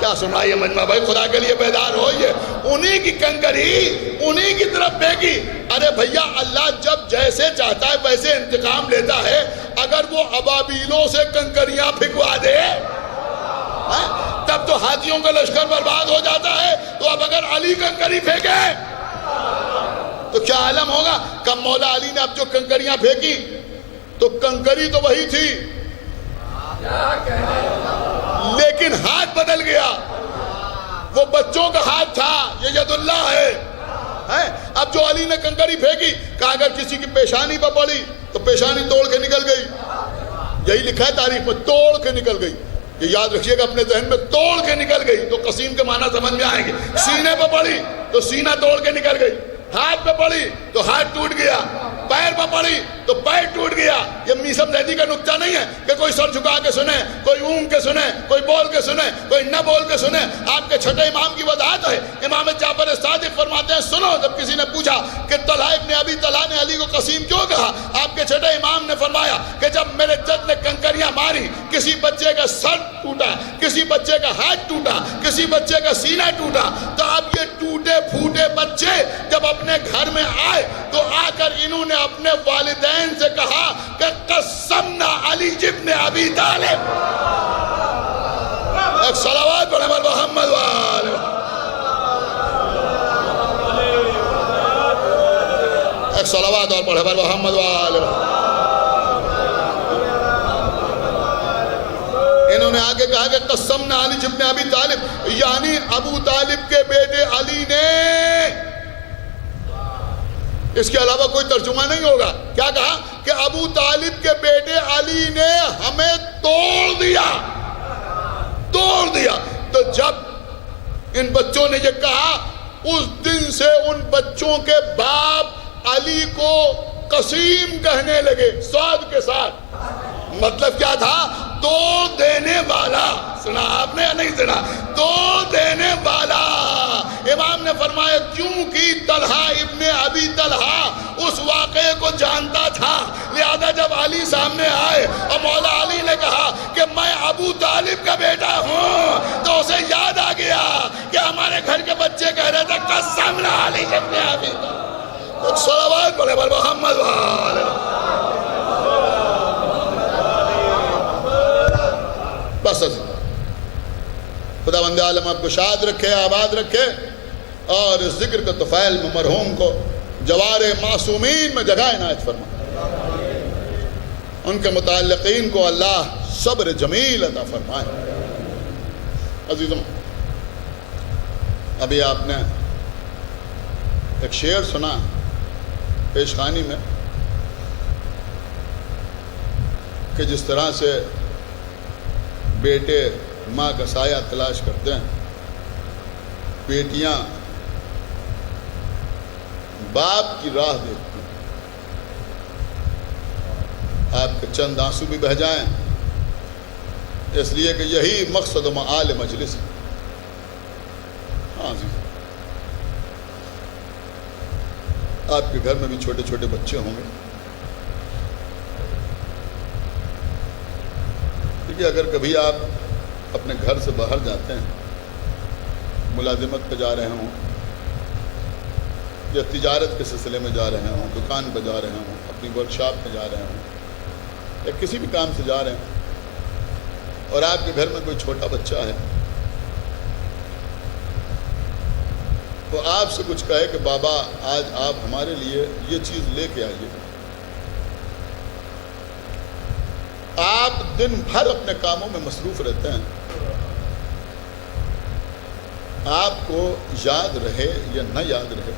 کیا سنائیے مجمع بھائی, خدا کے لیے بیدار ہوئیے. انہی کی کنکری انہی کی طرف پھینکی. ارے بھیا اللہ جب جیسے چاہتا ہے ویسے انتقام لیتا ہے. اگر وہ ابابیلوں سے کنکریاں پھینکوا دے تب تو ہاتھیوں کا لشکر برباد ہو جاتا ہے, تو اب اگر علی کنکری پھینکے تو کیا عالم ہوگا. کب مولا علی نے اب جو کنکریاں پھینکی تو کنکری تو وہی تھی لیکن ہاتھ بدل گیا. وہ بچوں کا ہاتھ تھا, یہ ید اللہ ہے. اب جو علی نے کنکری پھینکی, کہا اگر کسی کی پیشانی پر پڑی تو پیشانی توڑ کے نکل گئی. یہی لکھا ہے تاریخ میں, توڑ کے نکل گئی. یہ یاد رکھیے گا اپنے ذہن میں, توڑ کے نکل گئی. تو قسیم کے معنی سمجھ میں آئیں گے. سینے پر پڑی تو سینہ توڑ کے نکل گئی, ہاتھ پہ پڑی تو ہاتھ ٹوٹ گیا, پیر پہ پڑی تو پیر ٹوٹ گیا. یہ میسم زیدی کا نکتہ نہیں ہے کہ کوئی سر جھکا کے سنے, کوئی اونگ کے سنے, کوئی بول کے سنے, کوئی نہ بول کے سنے. آپ کے چھٹے امام کی وضاحت ہے. امام جعفر صادق فرماتے ہیں, سنو, جب کسی نے پوچھا کہ طلحہ ابن ابی طلحہ نے علی کو قسیم کیوں کہا, آپ کے چھٹے امام نے فرمایا کہ جب میرے جد نے کنکریاں ماری, کسی بچے کا سر ٹوٹا, کسی بچے کا ہاتھ ٹوٹا, کسی بچے کا سینہ ٹوٹا, تو اب یہ ٹوٹے پھوٹے بچے جب اپنے گھر میں آئے تو آ کر انہوں نے اپنے والدین سے کہا کہ قسمنا علی ابن ابی طالب. ایک صلوات پڑھیں پر محمد والے, ایک صلوات اور پڑھیں پر محمد والے. انہوں نے آگے کہا کہ قسمنا علی ابن ابی طالب, یعنی ابو طالب کے بیٹے علی نے. اس کے علاوہ کوئی ترجمہ نہیں ہوگا. کیا کہا کہ ابو طالب کے بیٹے علی نے ہمیں توڑ دیا, توڑ دیا. تو جب ان بچوں نے یہ کہا, اس دن سے ان بچوں کے باپ علی کو قسیم کہنے لگے, سعد کے ساتھ. مطلب کیا تھا, توڑ دینے والا. سنا آپ نے یا نہیں سنا, توڑ دینے والا. امام نے نے فرمایا کیونکہ طلحہ ابن ابی طلحہ اس واقعے کو جانتا تھا، لہذا جب علی سامنے آئے اور مولا علی نے کہا کہ میں ابو طالب کا بیٹا ہوں، تو اسے یاد آ گیا کہ ہمارے گھر کے بچے کہہ رہے تھے قسم لا علی ابن ابی طالب۔ صلوات پڑھے بر محمد والے۔ بس خدا بند عالم آپ کو شاد رکھے، آباد رکھے، اور اس ذکر کا طفیل میں مرحوم کو جوار معصومین میں جگہ عنایت فرمائے، ان کے متعلقین کو اللہ صبر جمیل عطا فرمائے۔ عزیزوں، ابھی آپ نے ایک شعر سنا پیشخانی میں کہ جس طرح سے بیٹے ماں کا سایہ تلاش کرتے ہیں، بیٹیاں باپ کی راہ دیکھتی ہیں۔ آپ کے چند آنسو بھی بہہ جائیں اس لیے کہ یہی مقصد و معال مجلس ہے۔ ہاں جی، آپ کے گھر میں بھی چھوٹے چھوٹے بچے ہوں گے، کیونکہ اگر کبھی آپ اپنے گھر سے باہر جاتے ہیں، ملازمت پہ جا رہے ہوں یا تجارت کے سلسلے میں جا رہے ہوں، دکان پہ جا رہے ہوں، اپنی ورکشاپ پہ جا رہے ہوں، یا کسی بھی کام سے جا رہے ہیں، اور آپ کے گھر میں کوئی چھوٹا بچہ ہے، تو آپ سے کچھ کہے کہ بابا آج آپ ہمارے لیے یہ چیز لے کے آئیے، آپ دن بھر اپنے کاموں میں مصروف رہتے ہیں، آپ کو یاد رہے یا نہ یاد رہے،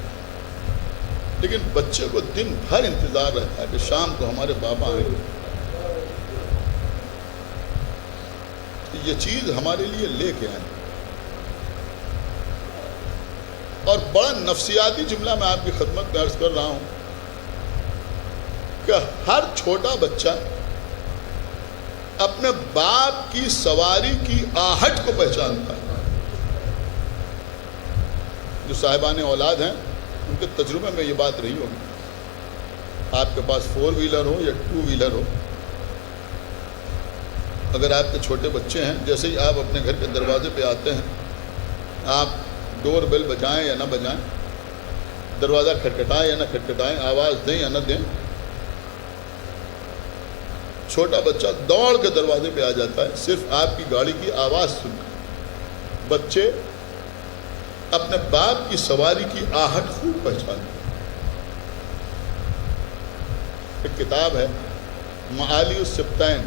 لیکن بچے کو دن بھر انتظار رہتا ہے کہ شام کو ہمارے بابا آئیں، یہ چیز ہمارے لیے لے کے آئیں۔ اور بڑا نفسیاتی جملہ میں آپ کی خدمت میں عرض کر رہا ہوں کہ ہر چھوٹا بچہ اپنے باپ کی سواری کی آہٹ کو پہچانتا ہے۔ جو صاحبان اولاد ہیں ان کے تجربے میں یہ بات رہی ہوگی، آپ کے پاس 4 ویلر ہو یا 2 ویلر ہو، اگر آپ کے چھوٹے بچے ہیں، جیسے ہی آپ اپنے گھر کے دروازے پہ آتے ہیں، آپ ڈور بیل بجائیں یا نہ بجائیں، دروازہ کھٹکھٹائیں یا نہ کھٹکھٹائیں، آواز دیں یا نہ دیں، چھوٹا بچہ دوڑ کے دروازے پہ آ جاتا ہے صرف آپ کی گاڑی کی آواز سن کر۔ بچے اپنے باپ کی سواری کی آہٹ خوب پہچانتے ہیں۔ ایک کتاب ہے معالی السبطین،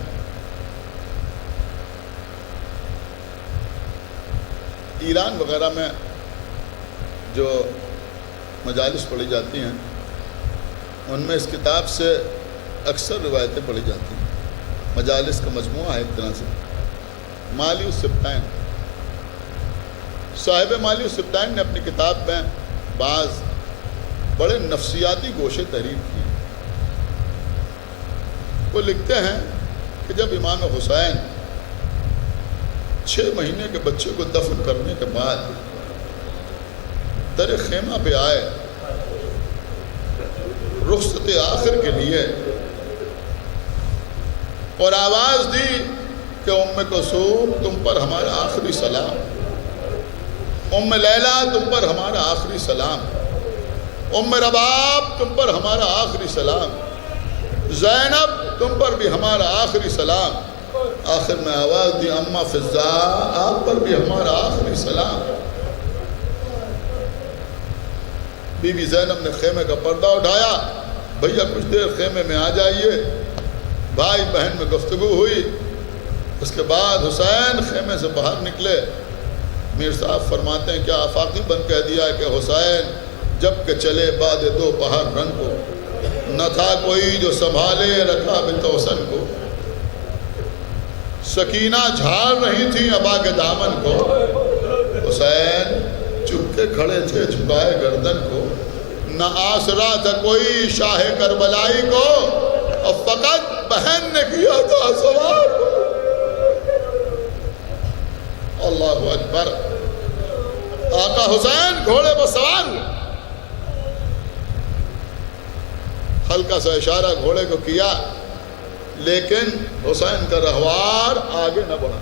ایران وغیرہ میں جو مجالس پڑھی جاتی ہیں ان میں اس کتاب سے اکثر روایتیں پڑھی جاتی ہیں، مجالس کا مجموعہ ہے ایک طرح سے، معالی السبطین۔ صاحب معالی السبطین نے اپنی کتاب میں بعض بڑے نفسیاتی گوشے تحریر کیے۔ وہ لکھتے ہیں کہ جب امام حسین 6 مہینے کے بچے کو دفن کرنے کے بعد در خیمہ پہ آئے رخصت آخر کے لیے اور آواز دی کہ ام کلثوم تم پر ہمارا آخری سلام، ام لیلہ تم پر ہمارا آخری سلام، ام رباب تم پر ہمارا آخری سلام، زینب تم پر بھی ہمارا آخری سلام، آخر میں آواز دی اماں فضا آپ پر بھی ہمارا آخری سلام۔ بی بی زینب نے خیمے کا پردہ اٹھایا، بھیا کچھ دیر خیمے میں آ جائیے، بھائی بہن میں گفتگو ہوئی، اس کے بعد حسین خیمے سے باہر نکلے۔ میر صاحب فرماتے ہیں کیا آفاقی بن کہہ دیا کہ حسین جب کہ چلے بعد 2 پہر رن کو، نہ تھا کوئی جو سنبھالے رکھا بتوسن کو، سکینہ جھاڑ رہی تھی ابا کے دامن کو، حسین چپ کے کھڑے تھے جھکائے گردن کو، نہ آسرا تھا کوئی شاہ کربلائی کو، اور فقط بہن نے کیا تھا سوار۔ اللہ اکبر۔ آقا حسین گھوڑے پر سوار ہوئے، ہلکا سا اشارہ گھوڑے کو کیا، لیکن حسین کا رہوار آگے نہ بڑھا۔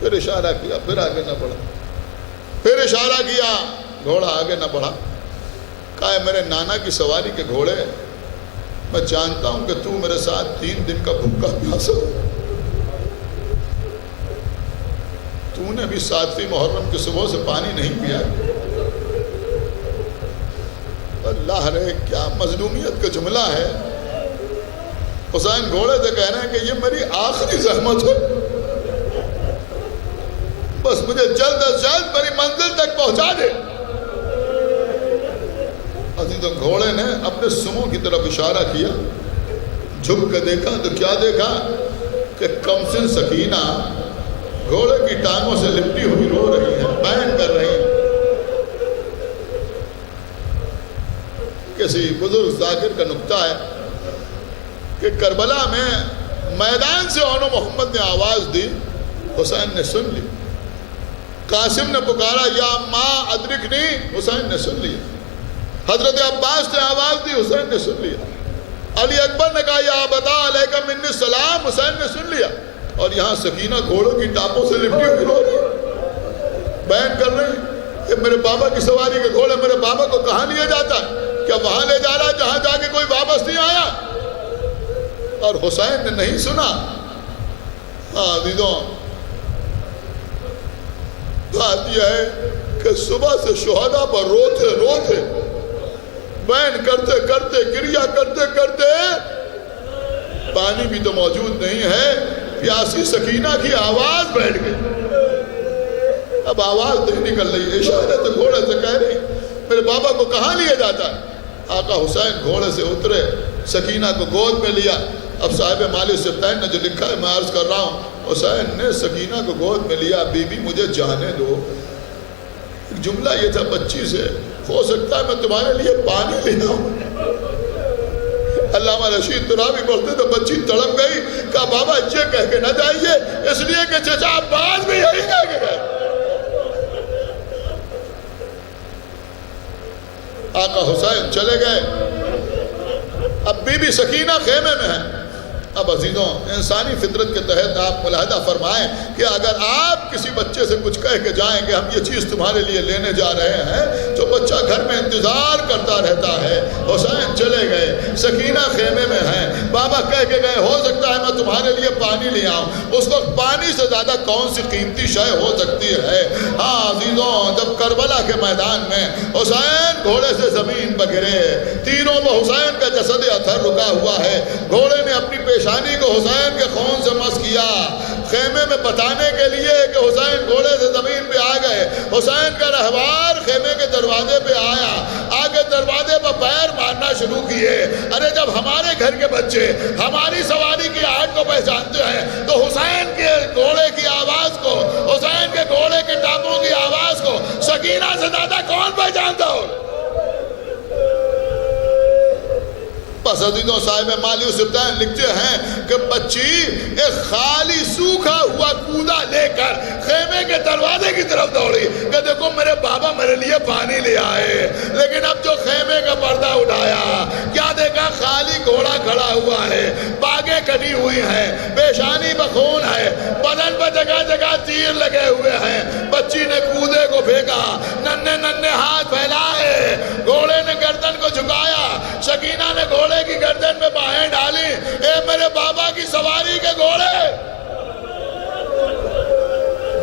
پھر اشارہ کیا، پھر آگے نہ بڑھا، پھر اشارہ کیا، گھوڑا آگے نہ بڑھا۔ کہا میرے نانا کی سواری کے گھوڑے، میں جانتا ہوں کہ تو میرے ساتھ 3 دن کا بھوکا پیاسا ہو، تو نے بھی 7ویں محرم کی صبح سے پانی نہیں پیا۔ اللہ رے کیا مظلومیت کا جملہ ہے۔ حسین گھوڑے سے کہہ رہے ہیں کہ یہ میری آخری زحمت ہے، بس مجھے جلد از جلد میری منزل تک پہنچا دے۔ عزیزوں گھوڑے نے اپنے سمو کی طرف اشارہ کیا، جھک کے دیکھا تو کیا دیکھا کہ کمسن سکینہ گھوڑے کی ٹانگوں سے لپٹی ہوئی رو رہی ہے، بین کر رہی ہے۔ کسی بزرگ ذاکر کا نکتہ ہے کہ کربلا میں میدان سے اونو محمد نے آواز دی، حسین نے سن لی۔ قاسم نے پکارا یا ماں ادرکنی، حسین نے سن لیا۔ حضرت عباس نے آواز دی، حسین نے سن لیا۔ علی اکبر نے کہا یا بتا علیکم منی السلام، حسین نے سن لیا۔ اور یہاں سکینہ گھوڑوں کی ٹاپوں سے لپٹی ہوئی رو رہی، بیان کر رہی کہ میرے بابا کی سواری کے گھوڑے میرے بابا کو کہاں لیا جاتا ہے؟ کیا وہاں لے جا رہا جہاں جا کے کوئی واپس نہیں آیا؟ اور حسین نے نہیں سنا۔ عزیزوں بات یہ ہے کہ صبح سے شہداء پر روتے بین کرتے کرتے گریہ کرتے کرتے پانی بھی تو موجود نہیں ہے، پیاسی سکینہ کی آواز بیٹھ گئی۔ اب آواز نہیں نکل رہی، اشارے سے گھوڑے سے کہہ رہی میرے بابا کو کہاں لیا جاتا ہے؟ آقا حسین گھوڑے سے اترے، سکینہ کو گود میں لیا۔ اب صاحب مالی سبتین نے جو لکھا ہے میں عرض کر رہا ہوں، حسین نے سکینہ کو گود میں لیا، بی بی مجھے جانے دو۔ ایک جملہ یہ تھا بچی سے، ہو سکتا ہے میں تمہارے لیے پانی لے آؤں۔ علامہ رشید ترابی پڑھتے تو بچی تڑپ گئی، کہا بابا یہ کہہ کے نہ جائیے، اس لیے کہ چچا عباس بھی یہی کہہ کے گئے۔ آقا حسین چلے گئے، اب بی بی سکینہ خیمے میں ہے۔ اب عزیزوں انسانی فطرت کے تحت آپ ملاحظہ فرمائیں کہ اگر آپ کسی بچے سے کچھ کہہ کے جائیں کہ ہم یہ چیز تمہارے لیے لینے جا رہے ہیں تو بچہ گھر میں انتظار کرتا رہتا ہے۔ حسین چلے گئے، سکینہ خیمے میں ہے، بابا کہہ کے گئے ہو سکتا ہے میں تمہارے لیے پانی لے آؤں۔ اس وقت پانی سے زیادہ کون سی قیمتی شے ہو سکتی ہے؟ ہاں عزیزوں جب کربلا کے میدان میں حسین گھوڑے سے زمین پر گرے، تینوں میں حسین کا جسد اثر رکا ہوا ہے، گھوڑے نے اپنی پیشانی کو حسین کے خون سے مس کیا، خیمے میں بتانے کے لیے کہ حسین گھوڑے سے زمین پہ آ گئے۔ حسین کا رہوار خیمے کے دروازے پہ آیا، آگے دروازے پر پیر مارنا شروع کیے۔ ارے جب ہمارے گھر کے بچے ہماری سواری کی آہٹ کو پہچانتے ہیں تو حسین کے گھوڑے کی آواز کو، حسین کے گھوڑے کے ٹانگوں کی آواز کو سکینہ سے زیادہ کون پہچانتا ہو؟ بس عزیزوں صاحب مالی سبتین لکھتے ہیں کہ بچی ایک خالی سوکھا ہوا کودا لے کر خیمے کے دروازے کی طرف دوڑی کہ دیکھو میرے بابا میرے لیے پانی لے آئے۔ لیکن اب جو خیمے کا پردہ اٹھایا کیا دیکھا؟ خالی گھوڑا کھڑا ہوا ہے، باگیں کٹی ہوئی ہیں، پیشانی پر خون ہے، بدن پر جگہ جگہ تیر لگے ہوئے ہیں۔ بچی نے کودے کو پھینکا، ننھے ننھے ہاتھ پھیلائے، گھوڑے نے گردن کو جھکایا، سکینہ نے گھوڑے کی گردن میں باہیں ڈالی، اے میرے بابا کی سواری کے گھوڑے۔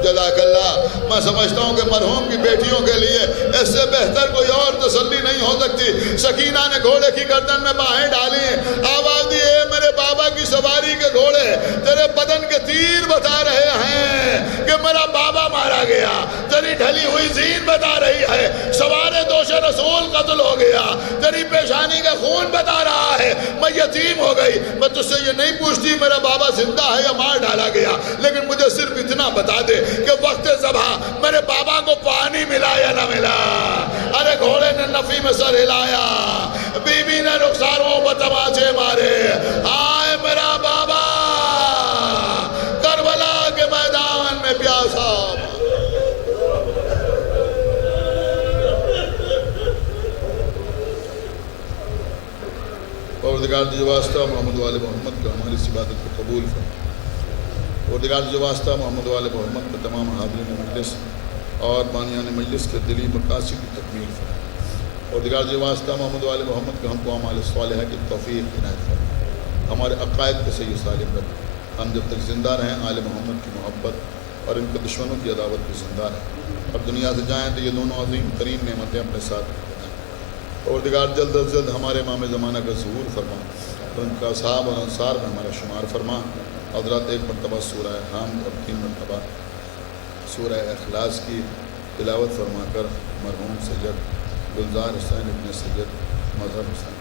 جزاک اللہ، میں سمجھتا ہوں کہ مرحوم کی بیٹیوں کے لیے اس سے بہتر کوئی اور تسلی نہیں ہو سکتی۔ سکینہ نے گھوڑے کی گردن میں باہیں ڈالی، آواز دی اے میرے بابا کی سواری کے گھوڑے، تیرے بدن کے تیر بتا رہے ہیں کہ میرا بابا مارا گیا، تیری ڈھلی ہوئی زین بتا رہی ہے سوار دوش رسول قتل ہو گیا، تیری پیشانی کا خون بتا رہا ہے میں یتیم ہو گئی۔ میں تجھ سے یہ نہیں پوچھتی میرا بابا زندہ ہے یا مار ڈالا گیا، لیکن مجھے صرف اتنا بتا دے کہ وقت ذبح میرے بابا کو پانی ملا یا نہ ملا؟ ارے گھوڑے نے نفی میں سر ہلایا، بی بی نے رخساروں پر تماچے مارے، آئے میرا بابا کربلا کے میدان میں پیاسا۔ پروردگار جو واسطہ محمد وال محمد کو ہماری اس عبادت کو قبول فرما. پروردگار جو واسطہ محمد وال محمد کو تمام حاضرین مجلس اور بانیان مجلس کے دلی مقاصد کی تکمیل فرما. پروردگار جو واسطہ محمد وال محمد کو ہم کو اعمال صالحہ کی توفیق عنایت فرما. ہمارے عقائد کو صحیح سالم رکھ. ہم جب تک زندہ رہیں آل محمد کی محبت اور ان کے دشمنوں کی عداوت بھی زندہ رہیں. اب دنیا سے جائیں تو یہ دونوں عظیم ترین نعمتیں اپنے ساتھ بنائیں. پروردگار جلد از جلد ہمارے امام زمانہ کا ظہور فرما اور ان کا اصحاب اور انصار میں ہمارا شمار فرما. حضرات ایک مرتبہ سورہ حمد اور 3 مرتبہ سورہ اخلاص کی تلاوت فرما کر مرحوم سید گلزار حسین ابن سید مظہر حسین